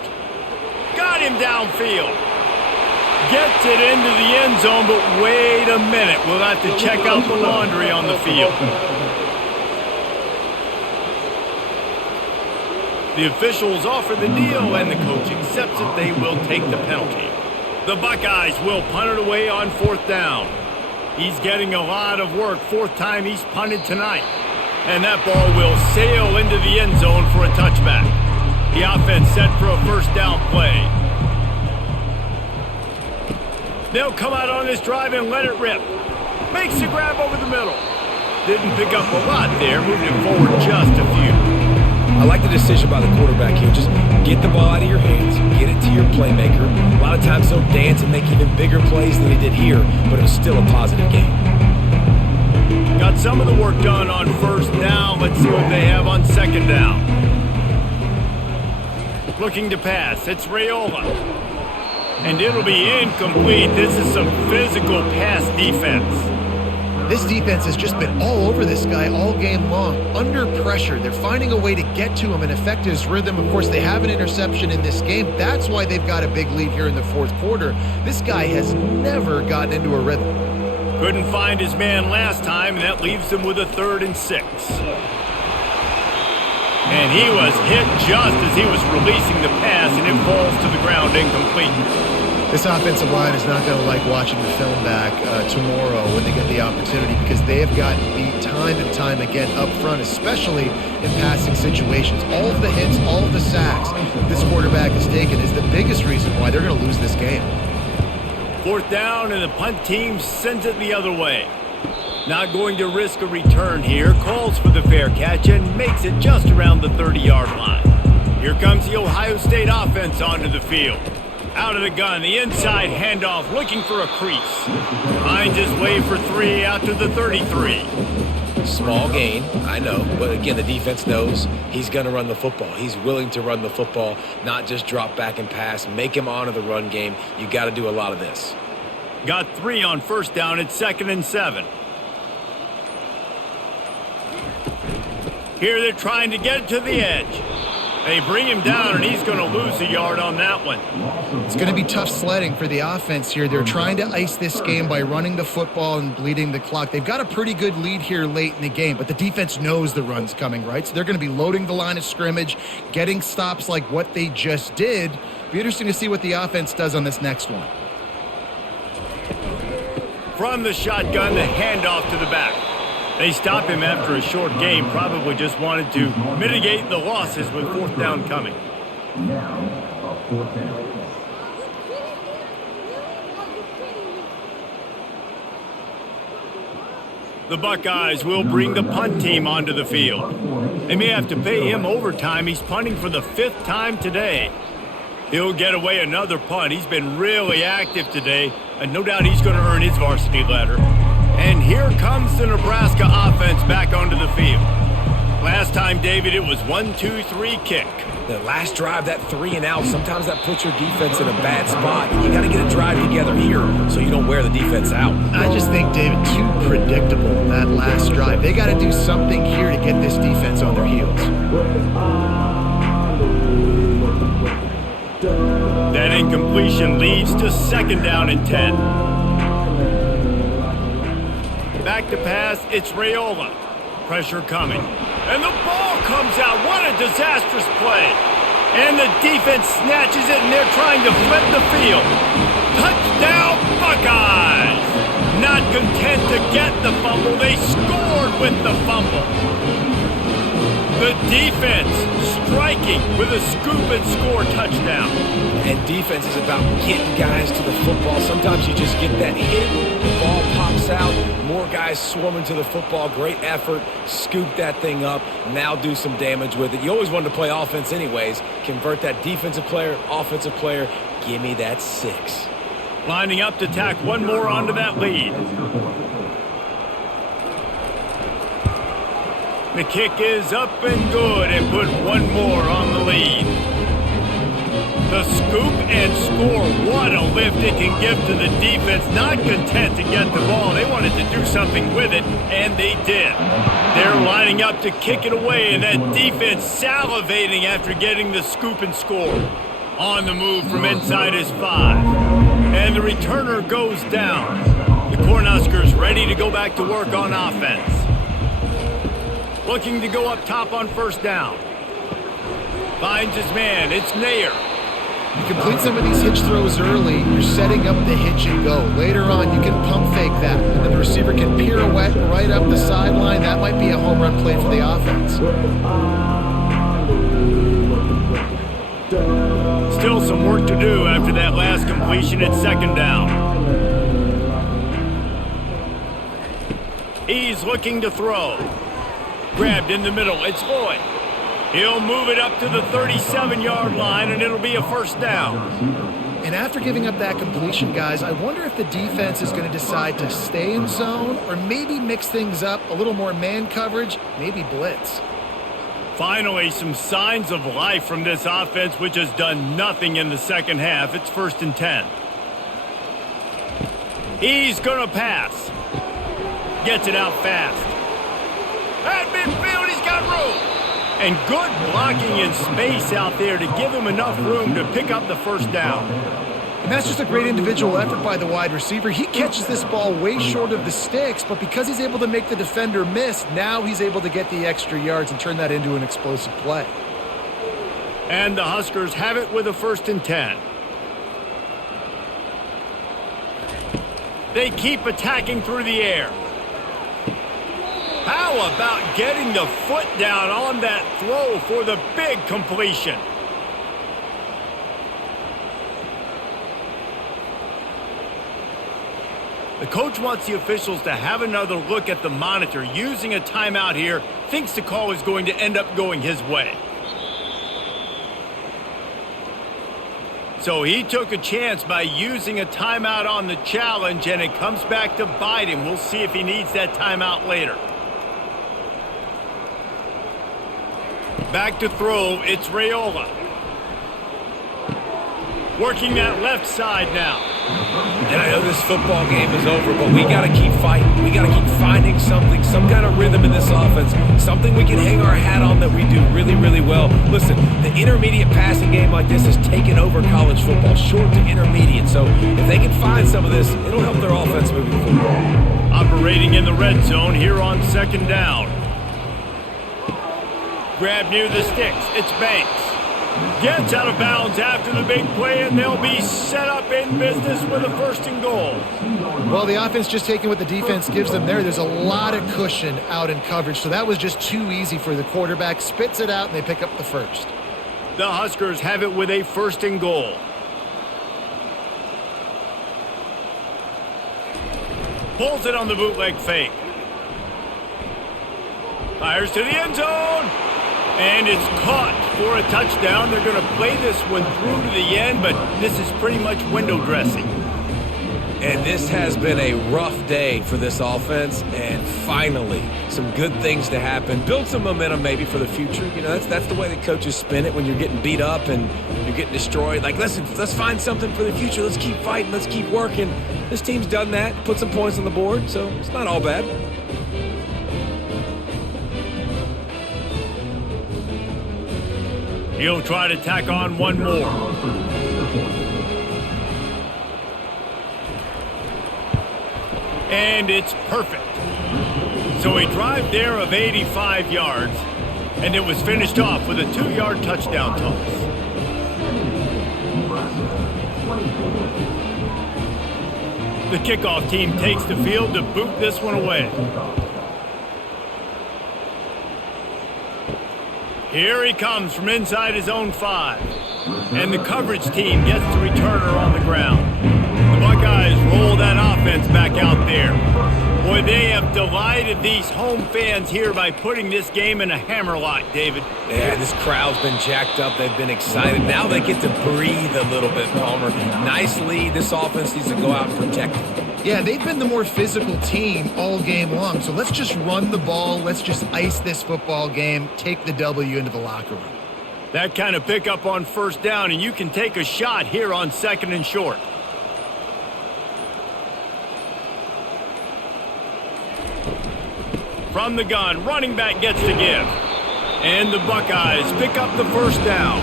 Got him downfield. Gets it into the end zone, but wait a minute. We'll have to check out the laundry on the field. The officials offer the deal, and the coach accepts it. They will take the penalty. The Buckeyes will punt it away on 4th down. He's getting a lot of work. 4th time he's punted tonight. And that ball will sail into the end zone for a touchback. The offense set for a first down play. They'll come out on this drive and let it rip. Makes the grab over the middle. Didn't pick up a lot there, moving it forward just a few. I like the decision by the quarterback here. Just get the ball out of your hands, get it to your playmaker. A lot of times he'll dance and make even bigger plays than he did here, but it was still a positive game. Got some of the work done on first down. Let's see what they have on second down. Looking to pass. It's Raiola. And it'll be incomplete. This is some physical pass defense. This defense has just been all over this guy all game long. Under pressure, they're finding a way to get to him and affect his rhythm. Of course, they have an interception in this game. That's why they've got a big lead here in the 4th quarter. This guy has never gotten into a rhythm. Couldn't find his man last time, and that leaves him with a 3rd and 6. And he was hit just as he was releasing the pass, and it falls to the ground incomplete. This offensive line is not going to like watching the film back tomorrow when they get the opportunity, because they have gotten beat time and time again up front, especially in passing situations. All of the hits, all of the sacks this quarterback has taken is the biggest reason why they're going to lose this game. 4th down, and the punt team sends it the other way. Not going to risk a return here. Calls for the fair catch and makes it just around the 30-yard line. Here comes the Ohio State offense onto the field. Out of the gun, the inside handoff, looking for a crease. Finds his way for 3 out to the 33. Small gain, I know. But again, the defense knows he's going to run the football. He's willing to run the football, not just drop back and pass. Make him honor the run game. You got to do a lot of this. Got 3 on first down. It's 2nd and 7. Here they're trying to get to the edge. They bring him down, and he's going to lose a yard on that one. It's going to be tough sledding for the offense here. They're trying to ice this game by running the football and bleeding the clock. They've got a pretty good lead here late in the game, but the defense knows the run's coming, right? So they're going to be loading the line of scrimmage, getting stops like what they just did. Be interesting to see what the offense does on this next one. From the shotgun, the handoff to the back. They stopped him after a short game, probably just wanted to mitigate the losses with 4th down coming. Now, a 4th down. The Buckeyes will bring the punt team onto the field. They may have to pay him overtime. He's punting for the 5th time today. He'll get away another punt. He's been really active today, and no doubt he's going to earn his varsity letter. And here comes the Nebraska offense back onto the field. Last time, David, it was 1-2-3 kick. The last drive, that 3 and out, sometimes that puts your defense in a bad spot. You got to get a drive together here so you don't wear the defense out. I just think, David, too predictable that last drive. They got to do something here to get this defense on their heels. That incompletion leads to 2nd down and 10. Back to pass, it's Raiola. Pressure coming. And the ball comes out. What a disastrous play. And the defense snatches it, and they're trying to flip the field. Touchdown, Buckeyes! Not content to get the fumble, they scored with the fumble. The defense striking with a scoop and score touchdown. And defense is about getting guys to the football. Sometimes you just get that hit, the ball pops out, more guys swarming to the football. Great effort, scoop that thing up, now do some damage with it. You always wanted to play offense anyways. Convert that defensive player, offensive player, give me that 6. Lining up to tack one more onto that lead. The kick is up and good and put one more on the lead. The scoop and score, what a lift it can give to the defense. Not content to get the ball, they wanted to do something with it, and they did. They're lining up to kick it away, and that defense salivating after getting the scoop and score. On the move from inside his 5. And the returner goes down. The Cornhuskers ready to go back to work on offense. Looking to go up top on 1st down. Finds his man, it's Nair. You complete some of these hitch throws early, you're setting up the hitch and go. Later on, you can pump fake that, and then the receiver can pirouette right up the sideline. That might be a home run play for the offense. Still some work to do after that last completion at 2nd down. He's looking to throw. Grabbed in the middle, it's Lloyd. He'll move it up to the 37-yard line, and it'll be a 1st down. And after giving up that completion, guys, I wonder if the defense is going to decide to stay in zone or maybe mix things up, a little more man coverage, maybe blitz. Finally, some signs of life from this offense, which has done nothing in the 2nd half. It's 1st and 10. He's going to pass. Gets it out fast. At midfield, he's got room. And good blocking in space out there to give him enough room to pick up the 1st down. And that's just a great individual effort by the wide receiver. He catches this ball way short of the sticks, but because he's able to make the defender miss, now he's able to get the extra yards and turn that into an explosive play. And the Huskers have it with a 1st and 10. They keep attacking through the air. How about getting the foot down on that throw for the big completion? The coach wants the officials to have another look at the monitor. Using a timeout here, thinks the call is going to end up going his way. So he took a chance by using a timeout on the challenge, and it comes back to bite him. We'll see if he needs that timeout later. Back to throw, it's Raiola. Working that left side now. And I know this football game is over, but we got to keep fighting. We got to keep finding something, some kind of rhythm in this offense, something we can hang our hat on that we do really, really well. Listen, the intermediate passing game like this has taken over college football, short to intermediate. So if they can find some of this, it'll help their offense moving forward. Operating in the red zone here on second down. Grab near the sticks. It's Banks. Gets out of bounds after the big play, and they'll be set up in business with a 1st and goal. Well, the offense just taking what the defense gives them there. There's a lot of cushion out in coverage, so that was just too easy for the quarterback. Spits it out, and they pick up the first. The Huskers have it with a 1st and goal. Pulls it on the bootleg fake. Fires to the end zone. And it's caught for a touchdown. They're going to play this one through to the end, but this is pretty much window dressing. And this has been a rough day for this offense, and finally, some good things to happen. Build some momentum maybe for the future. You know, that's the way the coaches spin it when you're getting beat up and you're getting destroyed. Like, listen, let's find something for the future. Let's keep fighting. Let's keep working. This team's done that, put some points on the board, so it's not all bad. He'll try to tack on one more. And it's perfect. So a drive there of 85 yards, and it was finished off with a 2-yard touchdown toss. The kickoff team takes the field to boot this one away. Here he comes from inside his own 5. And the coverage team gets the returner on the ground. The Buckeyes roll that offense back out there. Boy, they have delighted these home fans here by putting this game in a hammerlock, David. Yeah, this crowd's been jacked up. They've been excited. Now they get to breathe a little bit, Palmer. Nice lead. This offense needs to go out and protect it. Yeah, they've been the more physical team all game long. So let's just run the ball. Let's just ice this football game. Take the W into the locker room. That kind of pickup on 1st down, and you can take a shot here on 2nd and short. From the gun, running back gets to give. And the Buckeyes pick up the 1st down.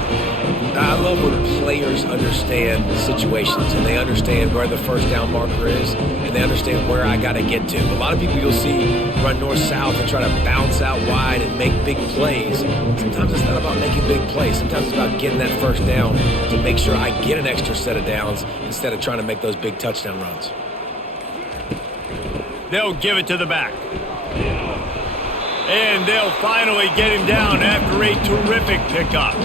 I love when players understand situations and they understand where the 1st down marker is and they understand where I got to get to. A lot of people you'll see run north-south and try to bounce out wide and make big plays. Sometimes it's not about making big plays. Sometimes it's about getting that 1st down to make sure I get an extra set of downs instead of trying to make those big touchdown runs. They'll give it to the back. And they'll finally get him down after a terrific pickup.